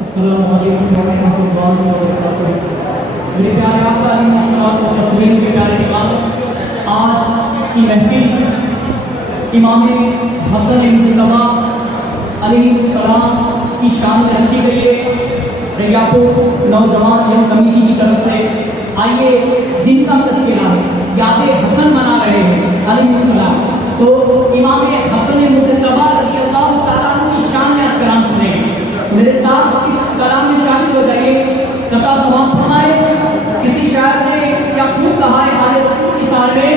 السلام علیکم ورحمۃ اللہ وبرکاتہ۔ میرے پیارے آقا علیہ الصلوۃ والتسلیم کے پیارے امام، آج کی محفل امام حسن مجتبیٰ علیہ السلام کی شان میں رکھی گئی ہے۔ ریاپو نوجوان یم کمیٹی کی طرف سے آئیے جن کا تذکرہ یاد حسن منا رہے ہیں علیہ السلام، تو امام حسن مجتبیٰ رضی اللہ تعالیٰ عنہ کی شان میں آپ کلام سنیں گے۔ میرے ساتھ اس کلام میں شامل ہو جائیے، قطع سماعت فرمائے۔ کسی شاعر نے کیا خوب کہا ہے آل رسول کی سال میں،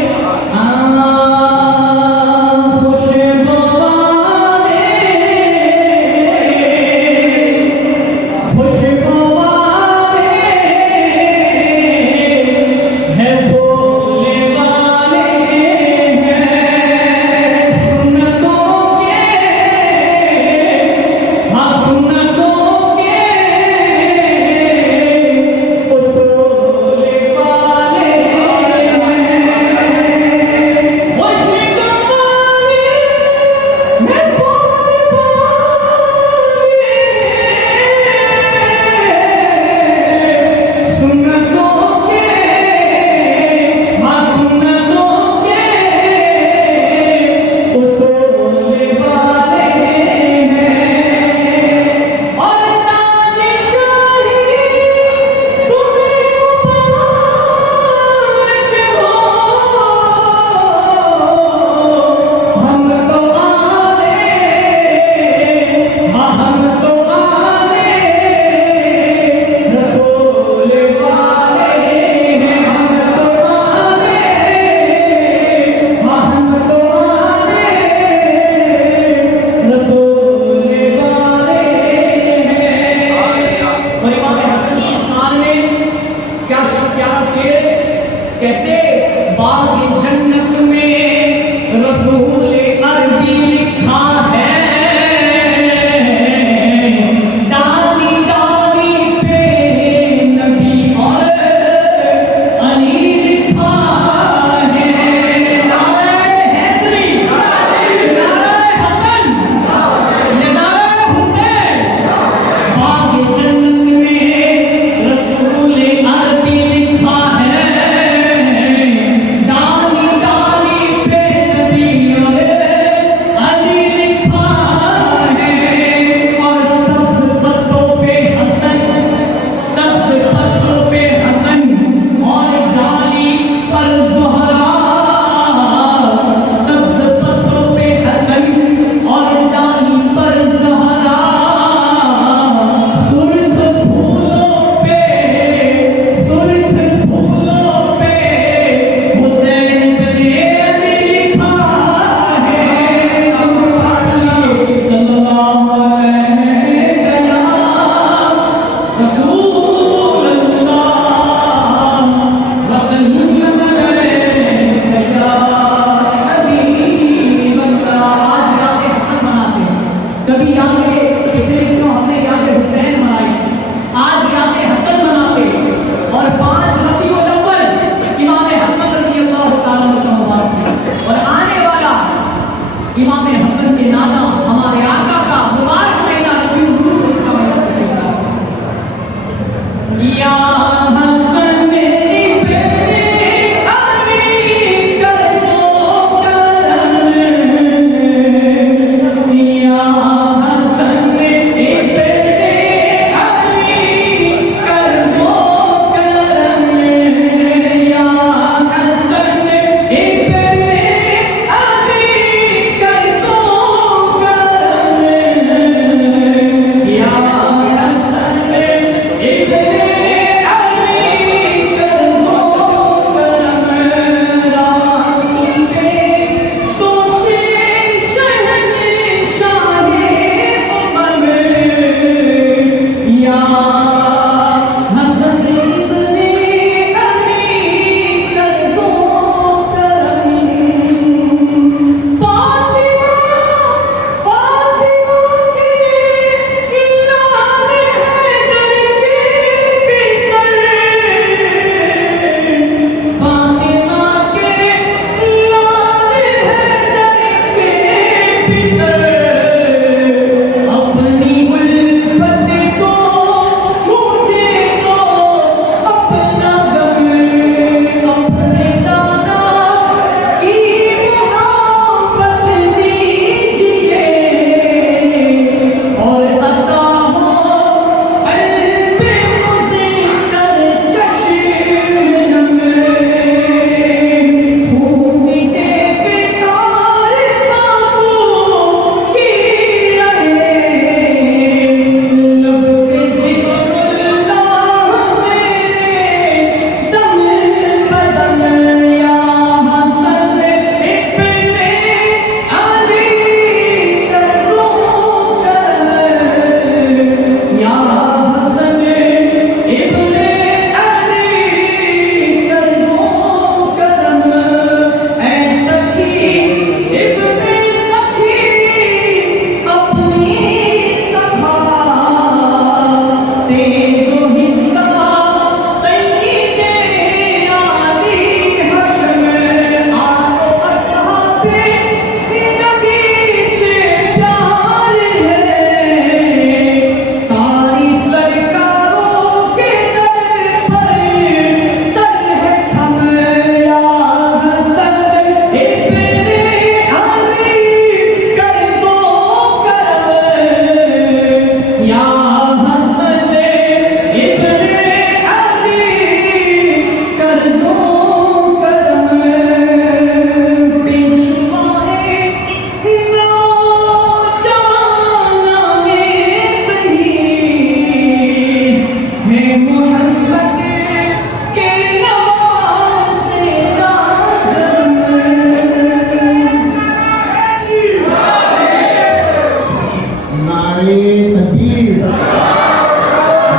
تکبیر،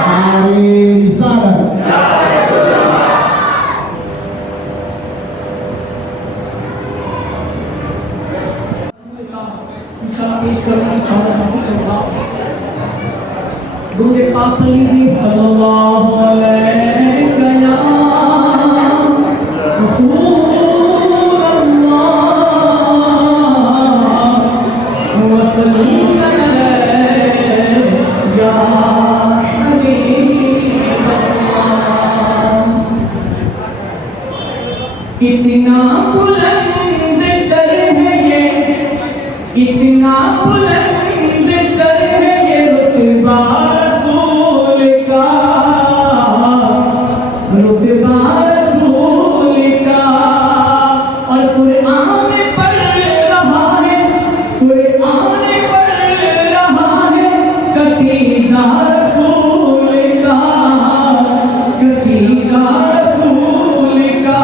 نعرے رسالت۔ درود پاک پڑھ لیجیے، صلی اللہ علیہ یا رسول اللہ وصلی علیہ یا حبیب اللہ۔ کتنا بلند تر ہے یہ، کتنا بلند تر ہے یہ رتبہ رسول کا، رتبہ رسول کا۔ اور قرآن پڑھ رہا ہے، قرآن پڑھ رہا ہے قصیدہ رسول کا، قصیدہ رسول کا۔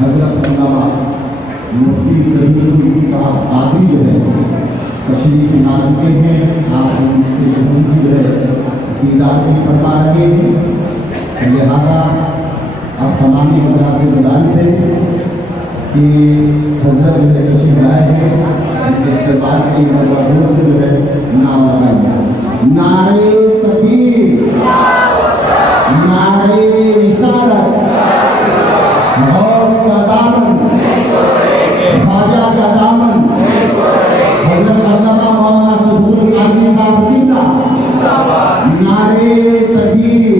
حضرت علامہ مفتی سعید صاحب قادری جو ہے تشریف لا چکے ہیں. آپ ان سے جو ہے دیدار بھی فرما رہے ہیں. لہٰذا اب تمامی مدرسے گزارش ہے کہ حضرت جو ہے تشریف لائے ہیں اس کے استقبال کے لیے مدرسوں سے جو ہے نعرہ لگائیں. نعرہ تکبیر، نعرہ رسالت، غوث کا دامن، خواجہ کا دامن، حضرت علامہ مولانا سبور قادری صاحب زندہ باد. نعرہ تکبیر.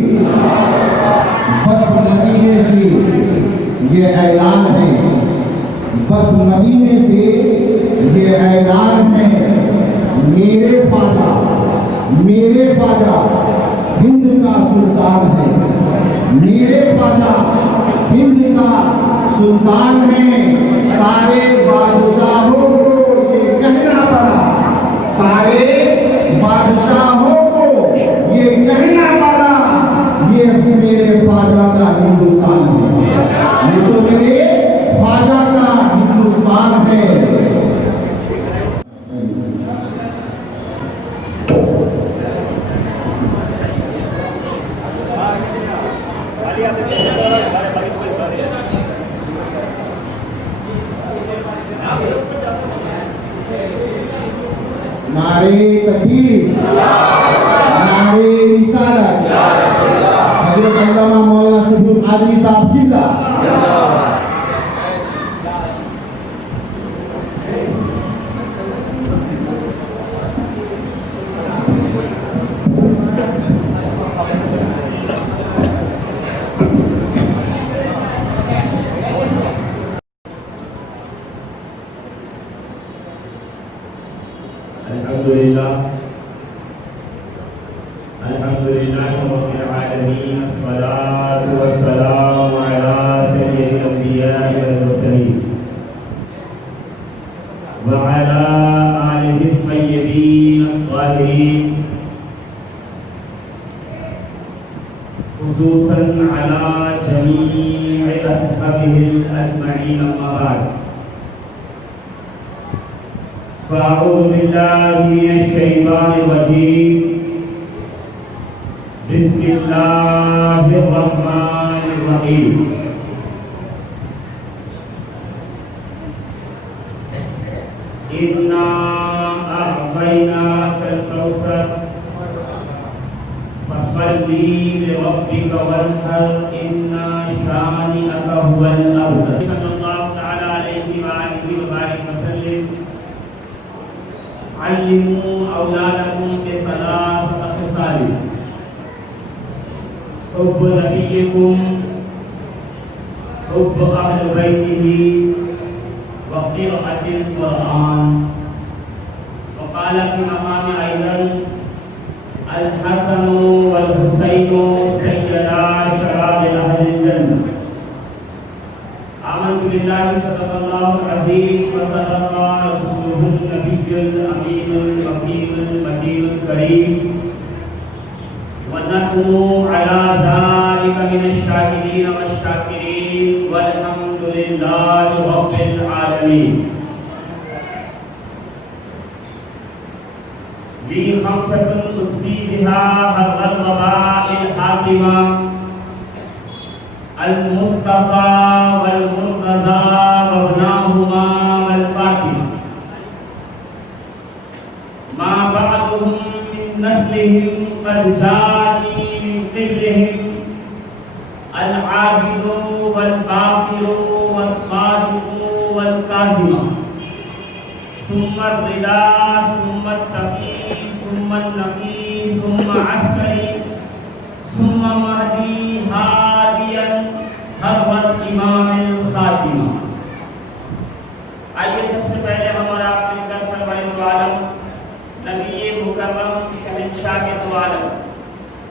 بس مدینے سے یہ اعلان ہے، بس مدینے سے یہ اعلان ہے، میرے خواجہ ہند کا سلطان ہے، میرے خواجہ ہند کا سلطان ہے. سارے بادشاہوں کو یہ کہنا پڑا، سارے بادشاہوں کو یہ کہنا پڑا یہ میرے خواجہ کا ہندوستان ہے، یہ تو میرے خواجہ کا ہندوستان ہے. نعرہ تکبیر، نعرہ رسالت، حضرت علامہ مولانا سبور قادری صاحب زندہ باد. الحمدللہ رب العالمین، الصلاة والسلام علی سید الانبیاء والمرسلین وعلی آلہ الطیبین الطاہرین، خصوصاً علی جمیع اصحابہ اجمعین. اما بعد فاعوذ باللہ من الشیطان الرجیم. بسم اللہ الرحمن الرحیم. انا اعطیناک الکوثر فصل لربک وانحر ان شانئک هو الابتر. صلی اللہ تعالی علیہ وآلہ وبارک وسلم. علموا اولادکم بثلاث خصال: حب نبیکم، حب اہل بیتہ، وقراءة القرآن. وقال في مقام أيضا: الحسن والحسين سيدا شباب أهل الجنة. آمنت بالله صدق الله العظيم وصدق رسوله النبي الأمين المكين المتين الكريم، ونحن على ذلك من الشاهدين والشاكرين والحمد لله رب العالمين. لي خمسة أطفي بها حرب الوباء الحاكمة: المصطفى والمرتضى وابناهما والفاطمة. ما بعدهم من نسلهم قد جاءني من قبلهم العابد والباقر والصادق والكاظم، ثم الرضا ثم التقي ثم النقي ثم عسكري ثم مهدي هاديا حضرت امام الخاتمہ. آئیے سب سے پہلے ہم اور آپ مل کر سرور دو عالم نبی مکرم شہنشاہ کے دو عالم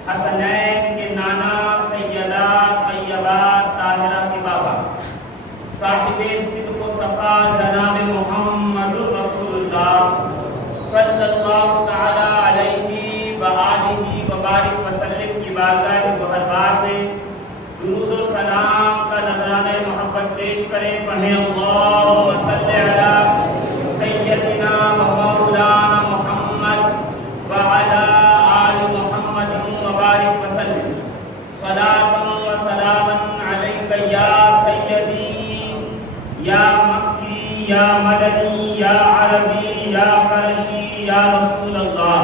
حسنین کے نانا سیدہ طیبہ طاہرہ کے بابا صاحب صدق و صفا جناب محمد رسول اللہ صلی اللہ تعالی علیہ وآلہ وبارک وسلم کی بارگاہ گوہر بار میں درود و سلام کا نذرانہ محبت محبت پیش کریں. پڑھیں اللہم صلی علی سیدنا و مولانا محمد وعلی آل محمد وبارک وسلم. صلاۃ و سلام علیک یا سیدی یا مکی یا مدنی یا عربی یا قرشی یا رسول اللہ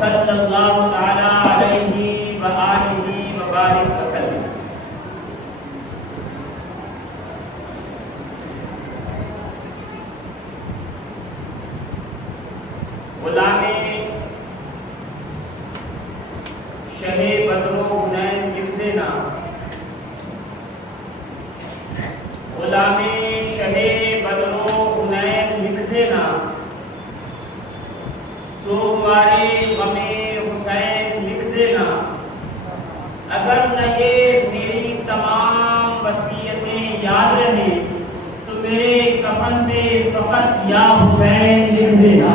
صلی اللہ تعالی علیہ وآلہ وبارک وسلم. غلام شہ بدر و حنین لکھ دینا. غلام شہ بدر و حنین لکھ دینا. سوگوارے غم حسین لکھ دینا. اگر نہ یہ میری تمام وصیتیں یاد رہیں تو میرے کفن پہ فقط یا حسین لکھ دینا.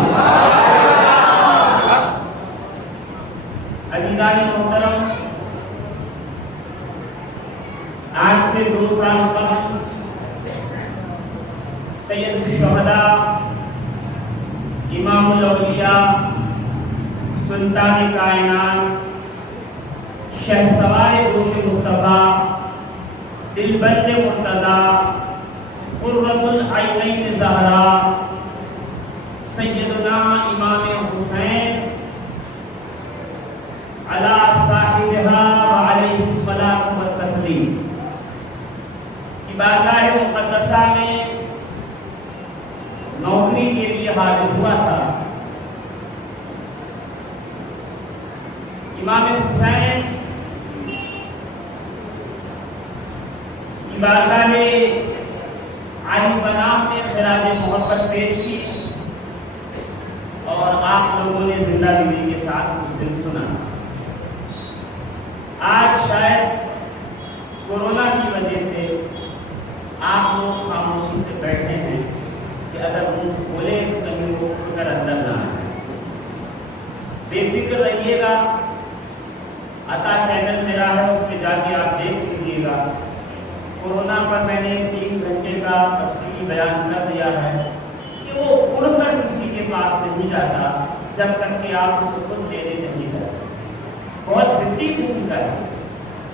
عزیزان محترم، آج سے 2 سال قبل سید الشہداء امام الاولیاء سلطان کائنات شہسوار گوش مصطفیٰ دلبند مرتضیٰ قرۃ العینین زہرا سیدنا امام حسین علی صاحبہا وعلیہ الصلاۃ والتسلیم کی بارگاہ مقدسہ میں نوکری کے لیے حاضر ہوا تھا. امام حسین کی بارگاہ عالی بنام نے خراج محبت پیش کی اور آپ لوگوں نے زندہ دلی کے ساتھ کچھ دن سنا. آج شاید کورونا کی وجہ سے آپ لوگ خاموشی سے بیٹھے ہیں کہ اگر منہ کھولے تو کہیں وہ کھل کر اندر نہ آئے. بے فکر رہیے گا. عطا چینل میرا ہے، اس پہ جا کے آپ دیکھ لیجیے گا. کورونا پر میں نے 3 گھنٹے کا تفصیلی بیان کر دیا ہے کہ وہ اڑ کر کسی کے پاس نہیں جاتا جب تک کہ آپ اس کو خود لینے نہیں جاتے. بہت ضدی قسم کا ہے.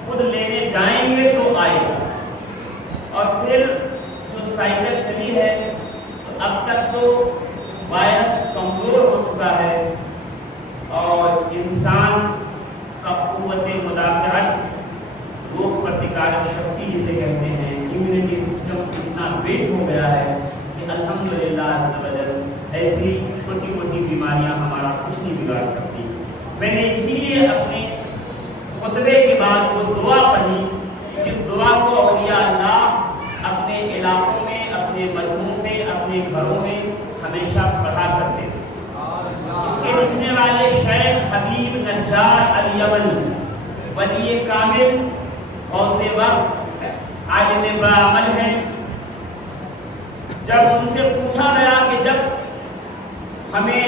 خود لینے جائیں گے تو آئے گا. اور پھر جو سائیکل چلی ہے تو اب تک تو وائرس کمزور ہو چکا ہے اور انسان کا قوت مدافعت روگ پرتکارک شکتی جسے کہتے ہیں امیونٹی سسٹم اتنا ویٹ ہو گیا ہے کہ الحمدللہ عز و جل ایسی چھوٹی موٹی بیماریاں ہمارا کچھ نہیں بگاڑ سکتی. میں نے اسی لیے اپنے خطبے کے بعد وہ دعا پڑھی جس دعا کو اولیاء اللہ اپنے علاقوں میں، اپنے مجموعوں میں، اپنے گھروں میں ہمیشہ پڑھا کرتے تھے. اس کے لکھنے والے شیخ حبیب نجار الیمنی ولی کامل غوث وقت عالم بعمل ہیں. جب ان سے پوچھا گیا کہ جب ہمیں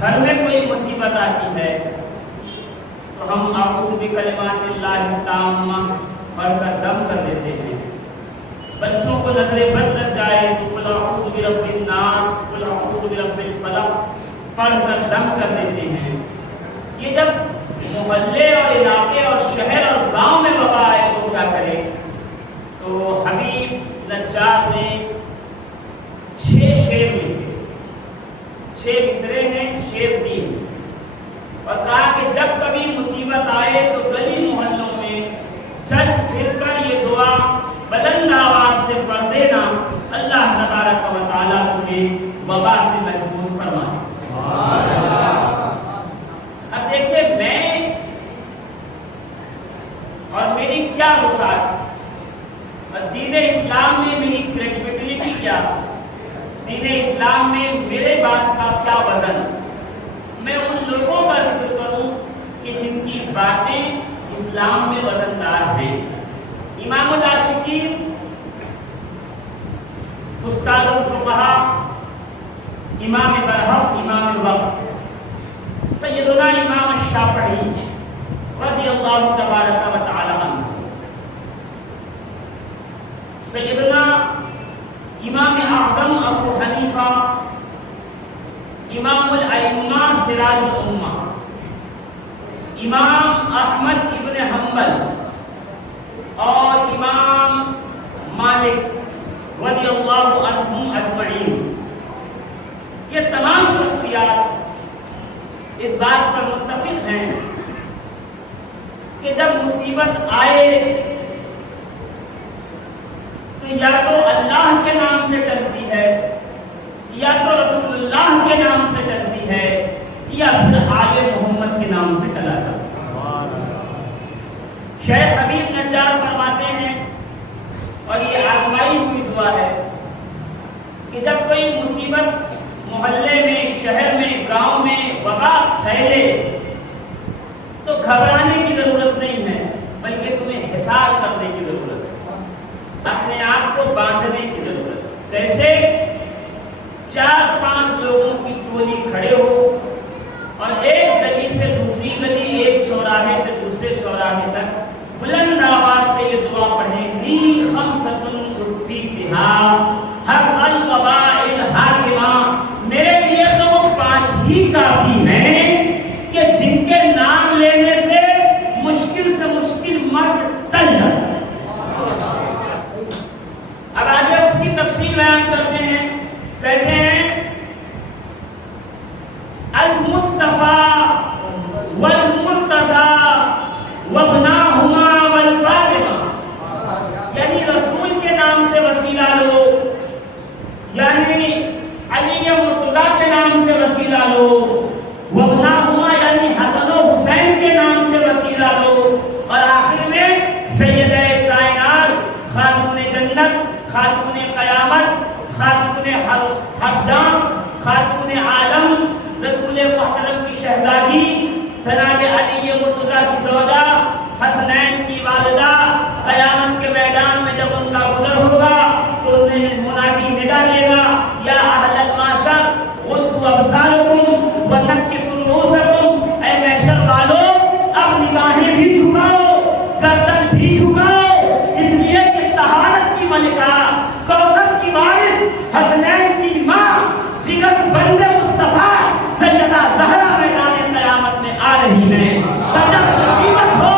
گھر میں کوئی مصیبت آتی ہے تو ہم اعوذ بکلمات اللہ التامہ پڑھ کر دم کر دیتے ہیں. بچوں کو نظر بد لگ جائے تو قل اعوذ برب الناس، قل اعوذ برب الفلق پڑھ کر دم کر دیتے ہیں. یہ جب محلے اور علاقے اور شہر اور گاؤں میں وبا آئے تو کیا کرے؟ تو حبیب نجار نے 6 شعر لکھے. 6 مصرے ہیں، شعر 3، اور کہا کہ جب کبھی مصیبت آئے تو گلی محلوں میں چل پھر کر یہ دعا بلند آواز سے پڑھ دینا، اللہ تبارک و تعالیٰ تمہیں وبا سے محفوظ فرمائے. اب دیکھیں میں اور میری کیا وسعت، دین اسلام میں میری کریڈیبلٹی کیا، دین اسلام میں میرے بات کا کیا وزن. میں ان لوگوں کا ذکر کروں کہ جن کی باتیں اسلام میں وزندار ہیں. امام العاشقین، استاد الفقہاء، امام برحق، امام وقت، سیدنا امام الشافعی رضی اللہ تبارک و تعالی عنہ. سیدنا امام اعظم ابو حنیفہ، امام الائمہ سراج الامہ، امام احمد ابن حنبل اور امام مالک رضی اللہ عنہم اجمعین، یہ تمام شخصیات اس بات پر متفق ہیں کہ جب مصیبت آئے تو یا تو اللہ کے نام سے ٹلتی ہے، یا تو رسول اللہ کے نام سے ٹلتی ہے، یا پھر آل محمد کے نام سے ٹلا جاتا ہے۔ شیخ حبیب نجار فرماتے ہیں، اور یہ آزمائی ہوئی دعا ہے، کہ جب کوئی مصیبت محلے میں، شہر میں، گاؤں میں وبا پھیلے تو گھبرانے کی ضرورت نہیں ہے، بلکہ تمہیں حساب کرنے کی ضرورت ہے، اپنے آپ کو باندھنے کی ضرورت ہے۔ کیسے؟ 4-5 لوگوں کی ٹولی کھڑے ہو اور ایک گلی سے دوسری گلی، ایک چوراہے سے دوسرے چوراہے تک بلند آواز سے یہ دعا پڑھیں گی، خمسۃ اکفی بہا حق الوباء الحاکمہ، میرے لیے تو وہ 5 ہی کافی ہیں کہ جن کے نام لینے سے مشکل مرض ٹل جائے۔ اب آگے اس کی تفصیل بیان کرتے ہیں، کہتے ہیں المصطفیٰ والمرتضیٰ وابناہما والفاطمہ، یعنی رسول کے نام سے وسیلہ لو، یعنی علی مرتضیٰ کے نام سے وسیلہ لو، وابناہما یعنی حسن و حسین کے نام سے وسیلہ لو، اور آخر میں سیدہ کائنات، خاتون جنت، خاتون قیامت، خاتون ہر جان، خاتون عالم، رسول محترم کی شہزادی جناب علی مرتضیٰ کی زوجہ، حسنین کی والدہ، قیامت کے میدان میں جب ان کا گزر ہوگا تو انہیں منادی ندا دے گا، یا اہل المعشر غضوا ابصارکم ونکسوا رؤوسکم، اے محشر والوں اب نگاہیں بھی جھکاؤ، گردن بھی جھکاؤ، اس لیے کہ طہارت کی ملکہ، کوثر کی وارث، حسنین کی ماں، جگر بند مصطفیٰ سیدہ زہرا میدان قیامت میں آ رہی ہے۔ تو جب مصیبت ہو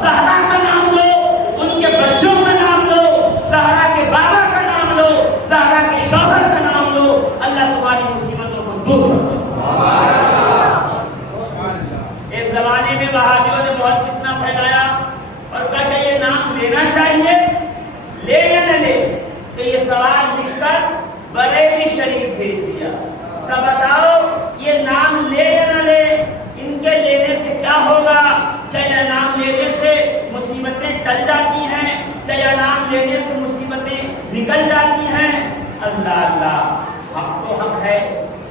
زہرا کا نام لو، ان کے بچوں کا نام لو، زہرا کے بابا کا نام لو، زہرا کے شوہر کا نام لو، اللہ تمہاری مصیبتوں کو دور کرے۔ ایک زمانے میں وہابیوں نے بہت فتنہ پھیلایا اور کہا کہ یہ نام لینا چاہیے، لے یا نہ لے؟ تو یہ سوال لکھ کر بریلی شریف بھیج دیا، تو بتاؤ یہ نام لے یا نہ لے؟ ان کے لینے سے کیا ہوگا؟ کیا یہ نام لینے سے مصیبتیں ٹل جاتی ہیں؟ کیا یہ نام لینے سے مصیبتیں نکل جاتی ہیں؟ اللہ اللہ، حق تو حق ہے،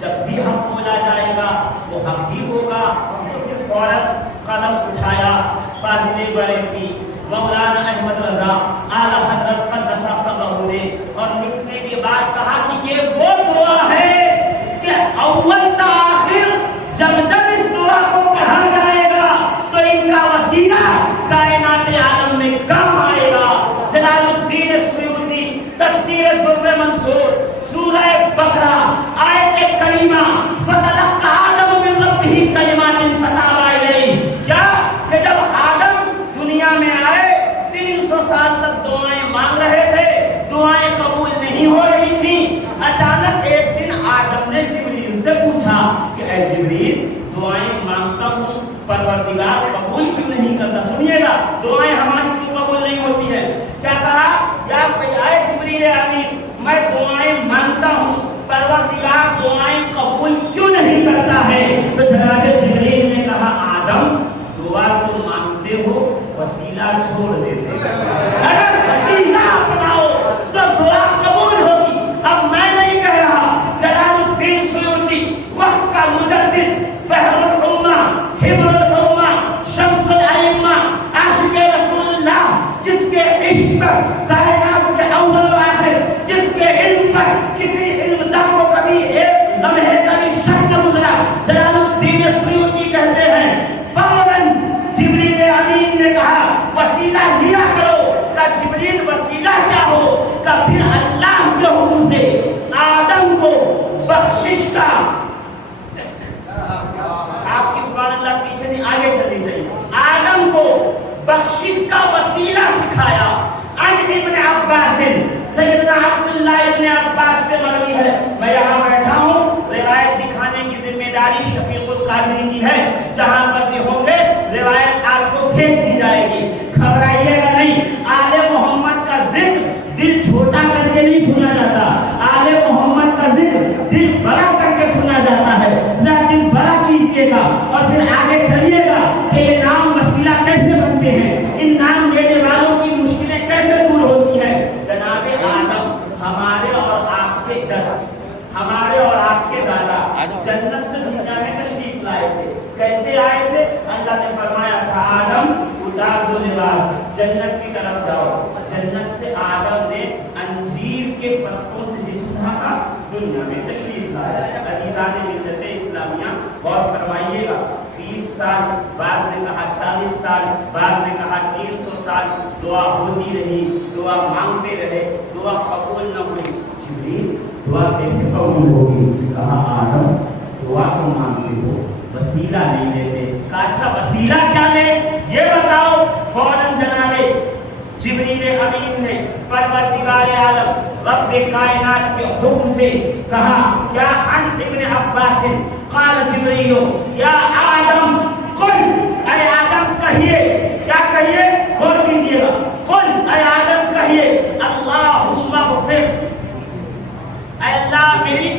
جب بھی حق بولا جائے گا وہ حق ہی ہوگا۔ تو پھر فوراً قدم اٹھایا فاضل بریلوی مولانا احمد رضا اعلیٰ حضرت قدس سرہ نے، اور لکھنے کے بعد کہا کہ یہ وہ دعا ہے کہ اول تا آخر جب اس دعا کو پڑھا جائے گا تو ان کا وسیلہ کائنات عالم میں کام آئے گا۔ جلال الدین السیوطی تفسیر در منصور سورہ بقرہ آیت کریمہ فتلقى آدم من ربہ کلمات فتاب الیہ، کیا کہ جب آدم دنیا میں آئے 300 سال تک دعائیں مانگ رہے تھے، دعائیں قبول نہیں ہو رہی تھیں، اچانک ایک دن آدم نے جبریل سے پوچھا کہ اے جبریل دعائیں مانگتا ہوں پروردگار قبول کیوں نہیں کرتا؟ سنیے گا دعائیں ہماری کیوں قبول نہیں ہوتی ہے؟ کیا کہا؟ یا اے جبریل امین میں دعائیں مانگتا ہوں، پروردگار دعائیں قبول کیوں نہیں کرتا ہے؟ تو جناب جبریل نے کہا آدم دعا تو مانگتے ہو، وسیلہ چھوڑ دیتے ہو، اگر وسیلہ اپناؤ تو دعا قبول ہوگی۔ اب میں نہیں کہہ رہا، جلال الدین سیوطی وقت کا مجدد، بحر الامہ، حبر الامہ، شمس الائمہ، عاشق رسول اللہ، جس کے عشق پر کائنات کے اول बख्शिश का, आपकी सुभान अल्लाह पीछे नहीं आगे चलनी चाहिए, आदम को बख्शिश का वसीला सिखाया। अन इब्न अब्बास, सैयदना अब्दुल्लाह इब्न अब्बास से मरवी है, मैं यहाँ बैठा हूँ, रिवायत दिखाने की जिम्मेदारी शफीकुल कादरी की है, जहाँ पर भी होंगे रिवायत आपको भेज दी जाएगी, घबराइएगा नहीं। आले मोहम्मद का जिक्र दिल छोटा करके नहीं सुना जाता, आले मोहम्मद का जिक्र दिल बड़ा करके सुना जाता है, ना दिल बड़ा कीजिएगा और फिर आगे चलिएगा कि ये नाम वसीला कैसे बनते हैं, इन नाम लेने वालों की मुश्किलें कैसे दूर होती हैं। जनाबे आदम हमारे और आपके हमारे और आपके दादा जन्नत से दुनिया में तशरीफ लाए थे। कैसे आए थे? अल्लाह ने फरमाया था आदम उतार दो लिबास, जन्नत की तरफ जाओ। जन्नत से आदम ने अंजीर के पत्तों से जिस्म ढका, दुनिया में तशरीफ लाया। अज़ीज़ान मिल्लत इस्लामिया गौर फरमाइएगा, 30 साल, बाद ने कहा 40 साल, बाद ने कहा 300 साल दुआ होती रही, दुआ मांगते रहे, दुआ कबूल न हुई। जिब्रील दुआ कैसे कबूल होगी? कहा आदम दुआ को मांगते हो, वसीला नहीं देते। कहा अच्छा वसीला क्या ले ये बताओ। फौरन जनाबे जिब्रील अमीन ने परवरदिगार आलम रब्बे कायनात के हुक्म से कहा क्या अन इब्न अब्बास क़ाल जिब्रील या आदम कुल, ऐ आदम कहिए, क्या कहिए? खोल दीजिएगा, कुल ऐ आदम कहिए अल्लाहुम्मा ग़फ़िर, अल्लाह मेरी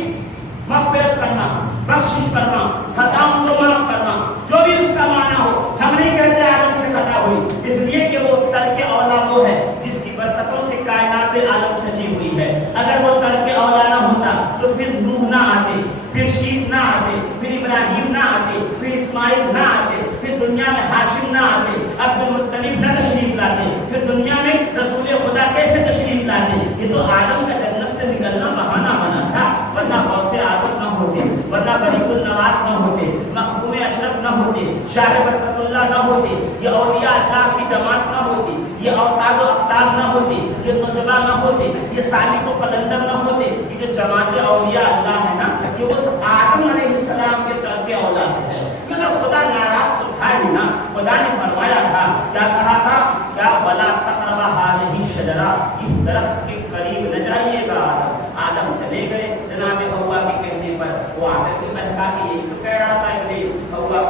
मग़फ़िरत करना, बख्शिश करना, खताओं को माफ करना, जो भी उसका माना हो। हम नहीं कहते आदम से खता हुई, इसलिए कि वो तर्के औला वो है जिसकी बरकतों से कायनात आलम सजी हुई है। अगर वो तर्के औला ना होता तो फिर नूह ना आते, फिर शीश ना आते, फिर इब्राहिम ना आते, फिर इस्माइल ना आते, फिर दुनिया में हाशिम ना आते, अब्दुल मुत्तलिब ना तशरीफ लाते, फिर दुनिया में रसूल खुदा कैसे तशरीफ लाते। ये तो आदम का जन्नत से निकलना बहाना बना था, वरना गौसे आदम ना होते, वरना बरीकुल नवाज ना होते, मखदूम अशरफ ना होते, शाह बरकतुल्लाह ना होते, ये औलिया अल्लाह की जमात ना होती, ये औताद व अक़ताब ना होती, ये नुजबा ना होते, ये सालिक व कलंदर ना होते। ये जो जमात औलिया अल्लाह है ना, ये वो आदम अलैहिस्सलाम के तर्के औला से है। मगर खुदा नाराज तो था ही ना, खुदा ने फरमाया था, क्या कहा था? क्या वला तक़रबा हाज़िही शजरा, इस दरख्त के करीब न जाइएगा। आदम चले गए, जनाब हव्वा के कहने पर वो आकर के बहका के यही तो कह रहा था हव्वा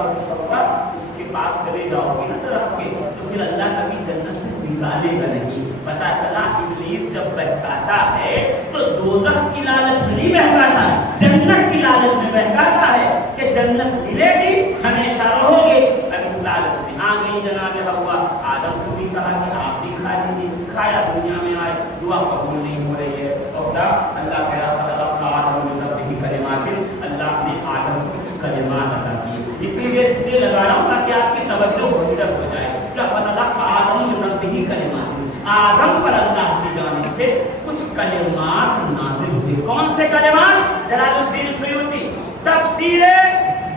उसके पास चले जाओगे ना दरख्त के, तो फिर अल्लाह कभी जन्नत से निकालेगा नहीं। पता चला इब्लीस जब बहकाता है तो दोज़ख की लालच में नहीं बहकाता, जन्नत की लालच में बहकाता है कि जन्नत मिलेगी, हमेशा रहोगे। अब इस लालच में आ गई जनाब हव्वा, आदम को भी कहा कि आप भी खा लीजिए, खाया, दुनिया में आए, दुआ कबूल नहीं हो रही है। और अल्लाह कह रहा था अल्लाह ने आदम को कुछ कलिमात अता किए। इतनी देर इसलिए लगा रहा हूँ ताकि आपकी तवज्जो भटक हो जाए। क्या पता आदम रब्बिही कलिमात, आदम पर अल्लाह की जानिब से कुछ कलिमात नाज़िल हुए। कौन से कलिमात? जलालुद्दीन सुयूती तफसीर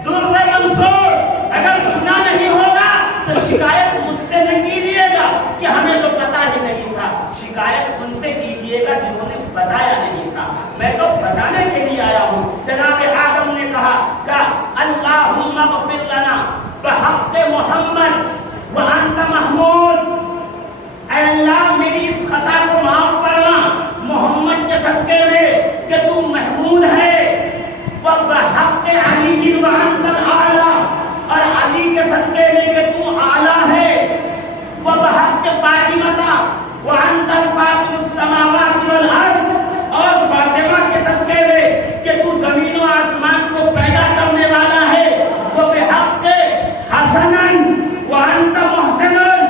दुर्र मंसूर, अगर सुना नहीं होगा तो शिकायत मुझसे नहीं कीजिएगा कि हमें तो पता ही नहीं था, शिकायत उनसे कीजिएगा जिन्होंने बताया नहीं था। मैं तो बताने के लिए आया हूँ। जनाब आदम ने कहा क्या अल्लाहुम्मा ग़फ़िर लना बहक़्क़े मुहम्मद व अंत महमूद, अल्लाह मेरी इस खता को माफ करना मोहम्मद के सदक़े में कि तू महमूद है, व बहक़्क़े अली व अंत आला, और अली के सदक़े में कि तू आला है, व बहक़्क़े फातिमा व अंत फातिमुस समावाति वल अर्ज़, और फातिमा के सदक़े में कि तू ज़मीन व आसमान को पैदा करने वाला है, वो बेहक़्क़े हसनन व अंत मुहसिनुन,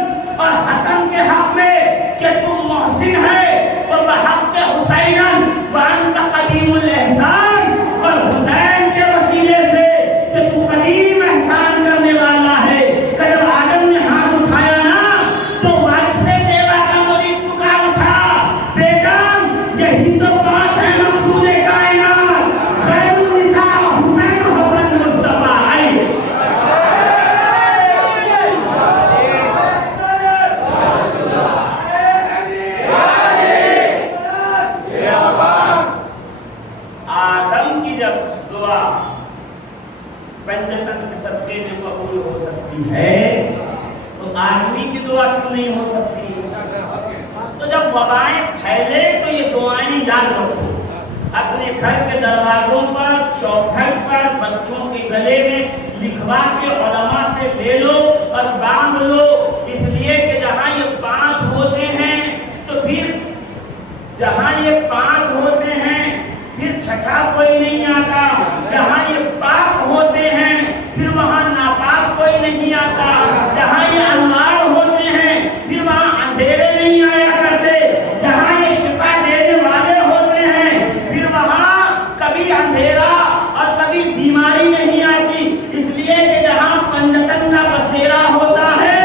याद रखो, अपने घर के दरवाजों पर, चौखट पर, बच्चों के गले में लिखवा के उलमा से ले लो और बांध लो, इसलिए कि जहाँ ये 5 होते हैं तो फिर जहाँ ये 5 होते हैं फिर छठा कोई नहीं आता, जहाँ ये पाक होते हैं फिर वहाँ नापाक कोई नहीं आता, जहाँ ये अनवार होते हैं फिर वहाँ अंधेरे नहीं आया करते, जहाँ ये शिफा देने वाले होते हैं फिर वहाँ कभी अंधेरा और कभी बीमारी नहीं आती, इसलिए कि जहाँ पंजतन का बसेरा होता है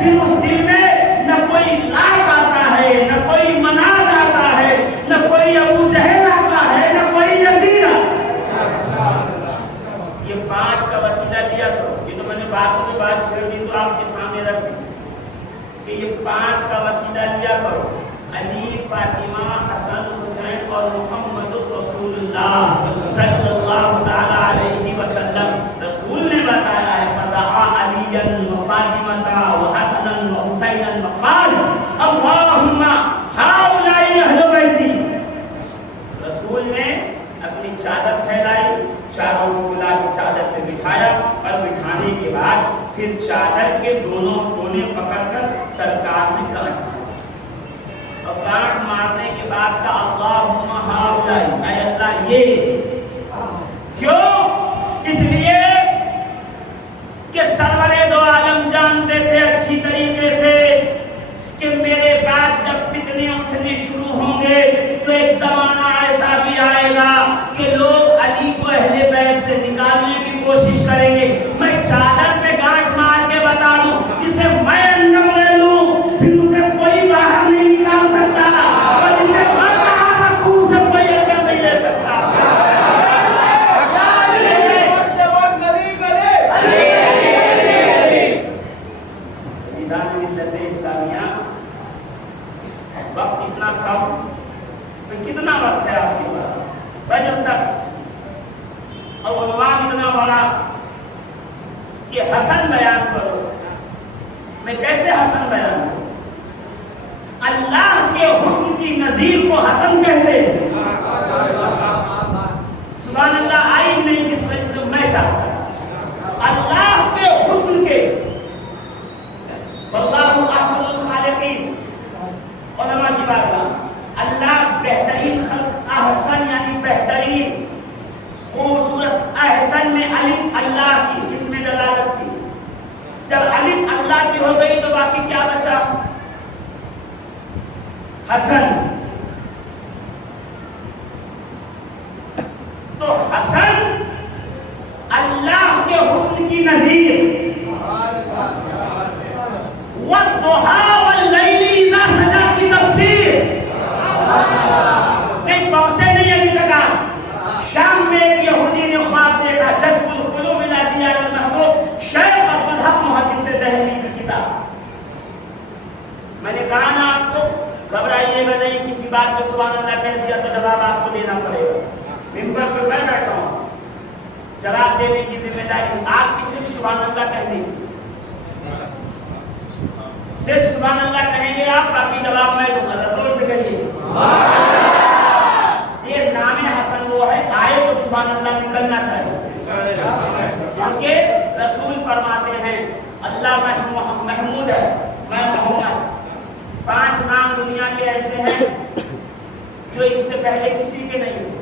फिर उस दिल में न कोई लाट आता है, न कोई मनाद आता है, न कोई अबू जहल आता है, न कोई यजीद आता है। ये 5 का वसीला दिया करो, ये तो मैंने बातों में बात छेड़ दी तो आपके सामने रख दी कि ये 5 का वसीला लिया करो, अली, फातिमा, हसन, हुसैन और मोहम्मद रसूलुल्लाह सल्लल्लाहु तआला अलैहि वसल्लम। रसूल ने बताया है फदआ अलियन व फातिमा व हसनन व हुसैनन व क़ाल अल्लाहुम्मा हाउलाई अहले बैती। रसूल ने अपनी चादर फैलाई, चारों को बुला के चादर पे बिठाया और बिठाने के बाद फिर चादर के दोनों कोने पकड़कर सरकार ने गांठ मारा और गांठ मारने के बाद का अल्लाहुम्मा हाउलाई, ऐ अल्लाह ये। क्यों? इसलिए कि सरवरे दो आलम जानते थे अच्छी तरीके से कि मेरे बाद जब फितने उठने शुरू होंगे तो एक जमाना ऐसा भी आएगा कि लोग अली को अहले बैत से निकालने की कोशिश करेंगे। मैं चादर पे गांठ मार के बता दूं जिसे मैं अंदर ले लूं फिर उसे कोई बाहर नहीं निकाल सकता और जिसे मैं बाहर रखूं उसे कोई अंदर नहीं ले सकता। वक्त इतना कम, कितना वक्त है आपके पास फजर तक, और उन्वान इतना बड़ा कि हसन बयान करो। मैं कैसे हसन बयान करूं? अल्लाह के हुस्न की नजीर को हसन कहते हैं। सुभान अल्लाह आई नहीं जिस वजह से मैं चाहता अल्लाह के हुस्न के, वल्लाहु अहसनुल खालिकीन, उलमा की बात है, अल्लाह बेहतरीन खल्क, अहसन यानी बेहतरीन, खूबसूरत, अहसन में अलिफ अल्लाह की, इसमें दलालत की। जब अलिफ अल्लाह की हो गई तो बाकी क्या बचा? हसन। तो हसन अल्लाह के हुस्न की नजीर, वद्दुहा वल्लैली इज़ा सजा की तफसीर। नहीं पहुंचे नहीं अभी तक। शाम में एक यहूदी ने ख्वाब देखा, जज़्बुल क़ुलूब इला दियारिल महबूब, शेख अब्दुल हक मुहद्दिस दहलवी की किताब। मैंने कहा ना आपको, घबराइएगा नहीं, किसी बात पे सुभान अल्लाह कह दिया तो जवाब आपको देना पड़ेगा। मिंबर पे मैं बैठा हूं, जवाब देने की जिम्मेदारी आपकी सिर्फ सुभान अल्लाह कहने की, सिर्फ सुभान अल्लाह कहेंगे आप, बाकी जवाब मैं दूंगा। रसूल से कहिए ये नामे हसन वो है, आए तो सुभान अल्लाह निकलना चाहिए, क्योंकि रसूल फरमाते हैं अल्लाह महमूद है, मैं मोहम्मद। 5 नाम दुनिया के ऐसे हैं जो इससे पहले किसी के नहीं थे।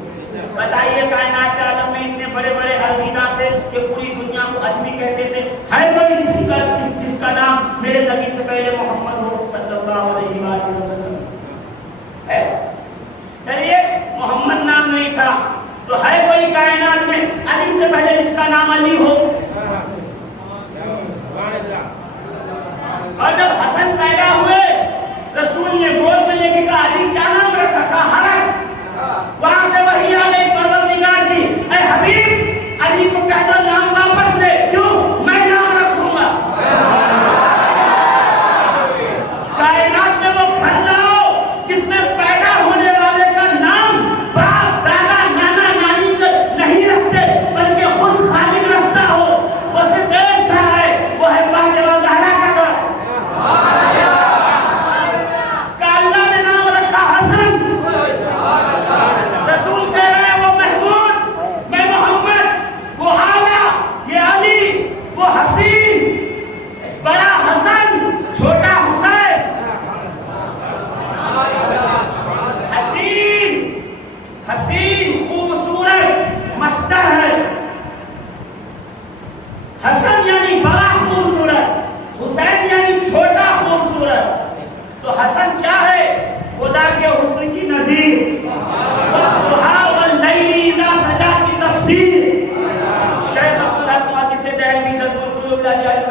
बताइए कायनात के आलम में इतने बड़े बड़े अलविदा थे कि पूरी दुनिया को अजमी कहते थे, है कोई किसी का जिसका नाम मेरे नबी से पहले मोहम्मद हो सल्लल्लाहु अलैहि वसल्लम है? चलिए मोहम्मद नाम नहीं था तो है कोई कायनात में अली से पहले जिसका नाम अली हो? और जब हसन पैदा हुए रसूल ने गोद में लेके कहा अली क्या नाम रखा? कहा हरम। वहां से वही आ गई परवरदिगार की, ऐ हबीब अली को कह दो नाम वापस ले। क्यों? मैं नाम रखूंगा। कायनात में वो घर लाओ जिसमें पैदा होने वाले का नाम बाप दादा नाना नानी का नहीं रखते बल्कि खुद खालिक रखता हो। वो सिर्फ एक घर है, वो है फातिमा ज़हरा का घर। का अल्लाह ने नाम रखा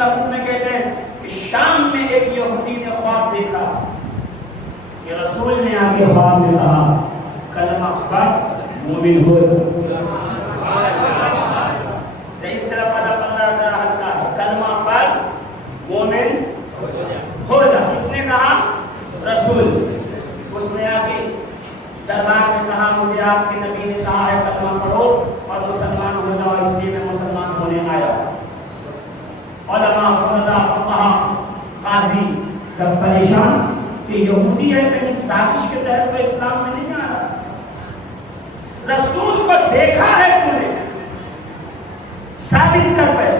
महबूब में कहते हैं कि शाम में एक यहूदी ने ख्वाब देखा कि रसूल ने आगे ख्वाब में कहा कलमा पढ़ मोमिन हो। इस तरफ अल्लाह जरा हल्का है, कलमा पढ़ मोमिन हो जा। किसने कहा? रसूल। उसने आगे दरबार में कहा मुझे आपके नबी ने कहा है कलमा पढ़ो और मुसलमान हो जाओ, इसलिए मैं मुसलमान होने आया। उलमा, फुक़हा, काजी सब परेशान कि यहूदी है, कहीं साजिश के तहत तो इस्लाम में नहीं आ रहा। रसूल को देखा है तूने, साबित कर पहले।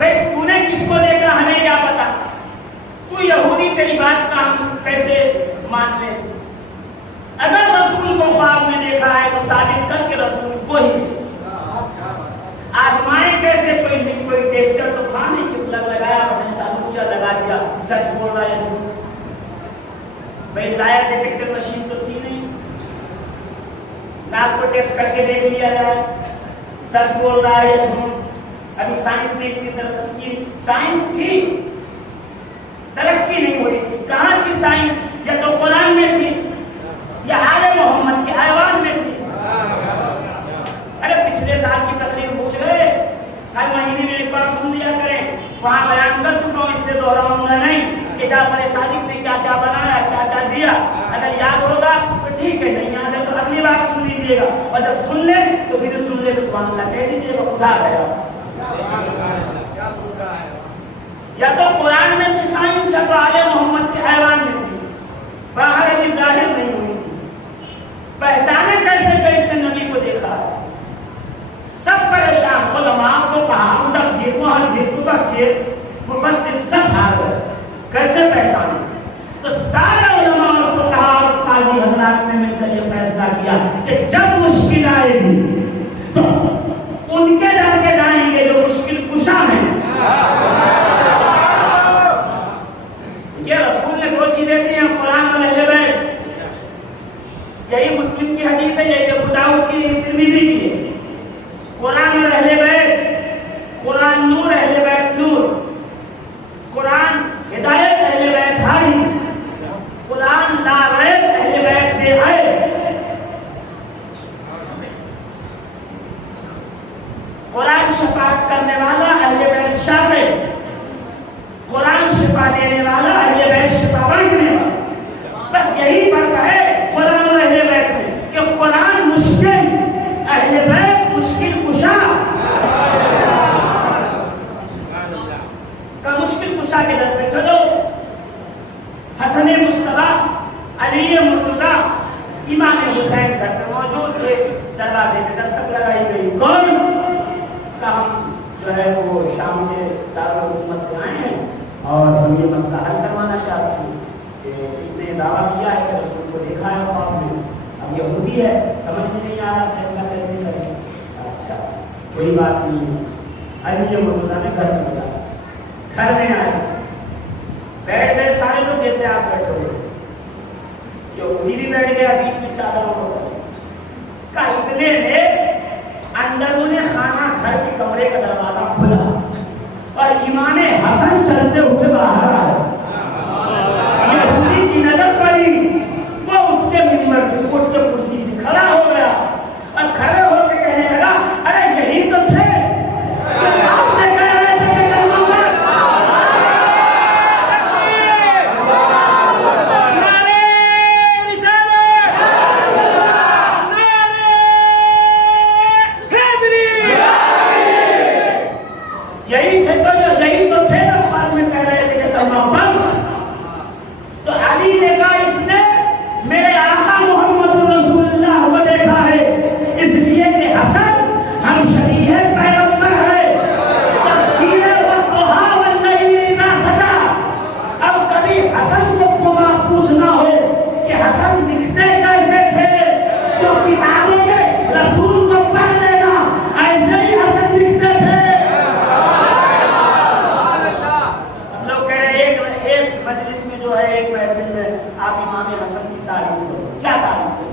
भाई तूने किसको देखा हमें क्या पता? तू यहूदी तेरी बात का हम कैसे मान ले? अगर रसूल को ख्वाब में देखा है तो साबित करके रसूल को ही आजमाए कैसे? कोई टेस्टर तो था नहीं कि प्लग लगाया, बटन चालू किया, लगा दिया, सच बोल रहा है झूठ। भाई लायर डिटेक्टर मशीन तो थी नहीं, नाक को टेस्ट करके देख लिया जाए सच बोल रहा है या झूठ। अभी साइंस ने इतनी तरक्की की, साइंस थी, तरक्की नहीं हो रही थी। कहाँ थी साइंस? या तो कुरान में थी या आले मोहम्मद के ऐवान में थी। अरे पिछले साल की तकरीर भूल गए? हर महीने में एक बार सुन लिया करें, वहां बयान कर चुका हूं, इसलिए दोहराऊंगा नहीं कि जाफर सादिक ने क्या क्या बनाया, क्या क्या दिया। अगर याद होगा तो ठीक है, नहीं याद है तो अगली बार सुन लीजिएगा, और जब सुन ले तो फिर सुन ले तो सुभान अल्लाह कह दीजिएगा, खुदा गया। या तो कुरान में थी साइंस, या तो आले मोहम्मद के ऐवान में थी, बाहर अभी जाहिर नहीं हुई थी। पहचाने कैसे कि इसने नबी को देखा? सब परेशान, उलमा को कहा, मुदब्बिर, मुहद्दिस, मुफस्सिर, मुफस्सिर सब हार गए, कैसे पहचाने? तो सारे उलमा और फुक़हा और काजी हजरात ने मिलकर ये फैसला किया कि जब मुश्किल आएगी तो उनके दर पे जाएंगे जो मुश्किल कुशा हैं। ये रसूल ने दो चीजें दी हैं, कुरान और अहले बैत। यही मुस्लिम की हदीस है, यही अबू दाऊद की, तिर्मिज़ी की है। कुरान और अहले बैत, कुरान नूर, अहले बैत नूर। कुरान हिदायत, अहले बैत हादी। कुरान ला रैब, अहले बैत बेअैब। कुरान शफाअत करने वाला, अहले बैत शाफे। कुरान शिफा देने वाला, अहले बैत शिफा बांटने वाला। बस यही फर्क है कुरान और अहले बैत में कि कुरान मुश्किल, अहले बैत मुश्किल कुशा। का मुश्किल कुशा के दर पे चलो। हसन मुस्तफा, अली मुर्तजा, इमाम हुसैन घर पे मौजूद थे। दरवाजे पे दस्तक लगाई गई, कौन? का हम जो है वो शाम से दारुल हुकूमत से आए हैं और हम ये मसला हल करवाना चाहते हैं कि इसने दावा किया है कि रसूल को देखा है ख्वाब में। अब यहूदी है, समझ में नहीं आ रहा फैसला कैसे करें। अच्छा कोई बात नहीं है। अली मुर्तजा ने घर में बताया, घर में आए, बैठ गए सारे लोग जैसे आप बैठे हुए। यहूदी भी बैठ गया, बीच में चादरों को का इतने ने अंदरूने खाना घर के कमरे का दरवाजा खुला और इमाम हसन चलते हुए बाहर आए। यहूदी की नजर पड़ी, वो उठ के मिंबर पे, उठ के कुर्सी से खड़ा हो गया और खड़े होकर कहने लगा, अरे यही तो थे आपने कह रहे थे कि कलमा पढ़। नारे रिसालत, नारे हैदरी। यही थे तो थे ना ख्वाब में कह रहे थे कि कलमा पढ़। तो अली ने कहा इसने मेरे आका मोहम्मद रसूलुल्लाह को देखा है, इसलिए कि हसन हम शरीह पैगंबर है। तफसीर वद्दुहा वल्लैली इज़ा सजा। अब कभी हसन को पूछना हो कि हसन दिखते कैसे थे, तो किताबों में रसूल को पढ़ लेना, ऐसे ही हसन दिखते थे। लोग कह रहे एक मजलिस में जो है, एक महफिल में आप इमाम हसन की तारीफ करो, क्या तारीफ करो?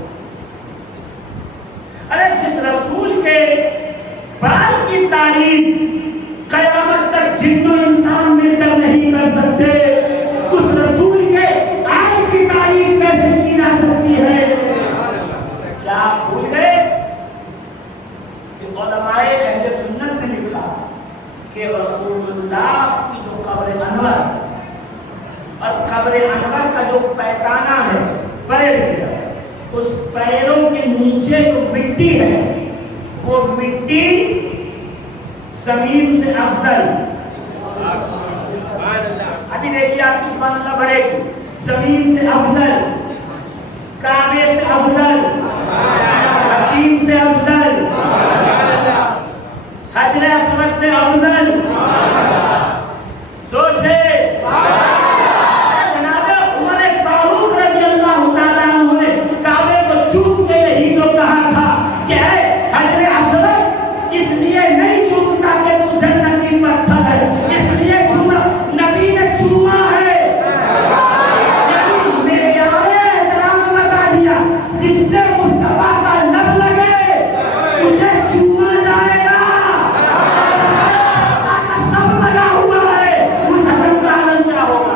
अरे जिस रसूल के बाल की तारीफ जिन्नो इंसान मिलकर नहीं कर सकते, उस रसूल के आल की तारीफ कैसे की जा सकती है? क्या आप भूल गए कि उलमाए अहले सुन्नत ने लिखा कि रसूलुल्लाह की जो कब्र अनवर और कब्र अनवर का जो पैताना है, पैर, उस पैरों के नीचे जो मिट्टी है, वो मिट्टी जमीन से अफजल। अभी देखिए आपकी सुभान अल्लाह बढ़ेगी। जमीन से अफजल, काबे से अफजल, हकीम से अफजल, हजरे अस्वद से अफजल। जोर से जनाब उमर फारूक रज़ी अल्लाह तआला अन्हु ने काबे को चूम के यही तो कहा था कि हजरे अस्वद इसलिए नहीं चूमता कि तू जन्नती पत्थर है, इसलिए चूमा, नबी ने चूमा है। यानी मेयारे एहतराम बता दिया, जिससे मुस्तफा का लब लगे उसे चूमा जाएगा। सब लगा हुआ है, उस हसन का आलम क्या होगा?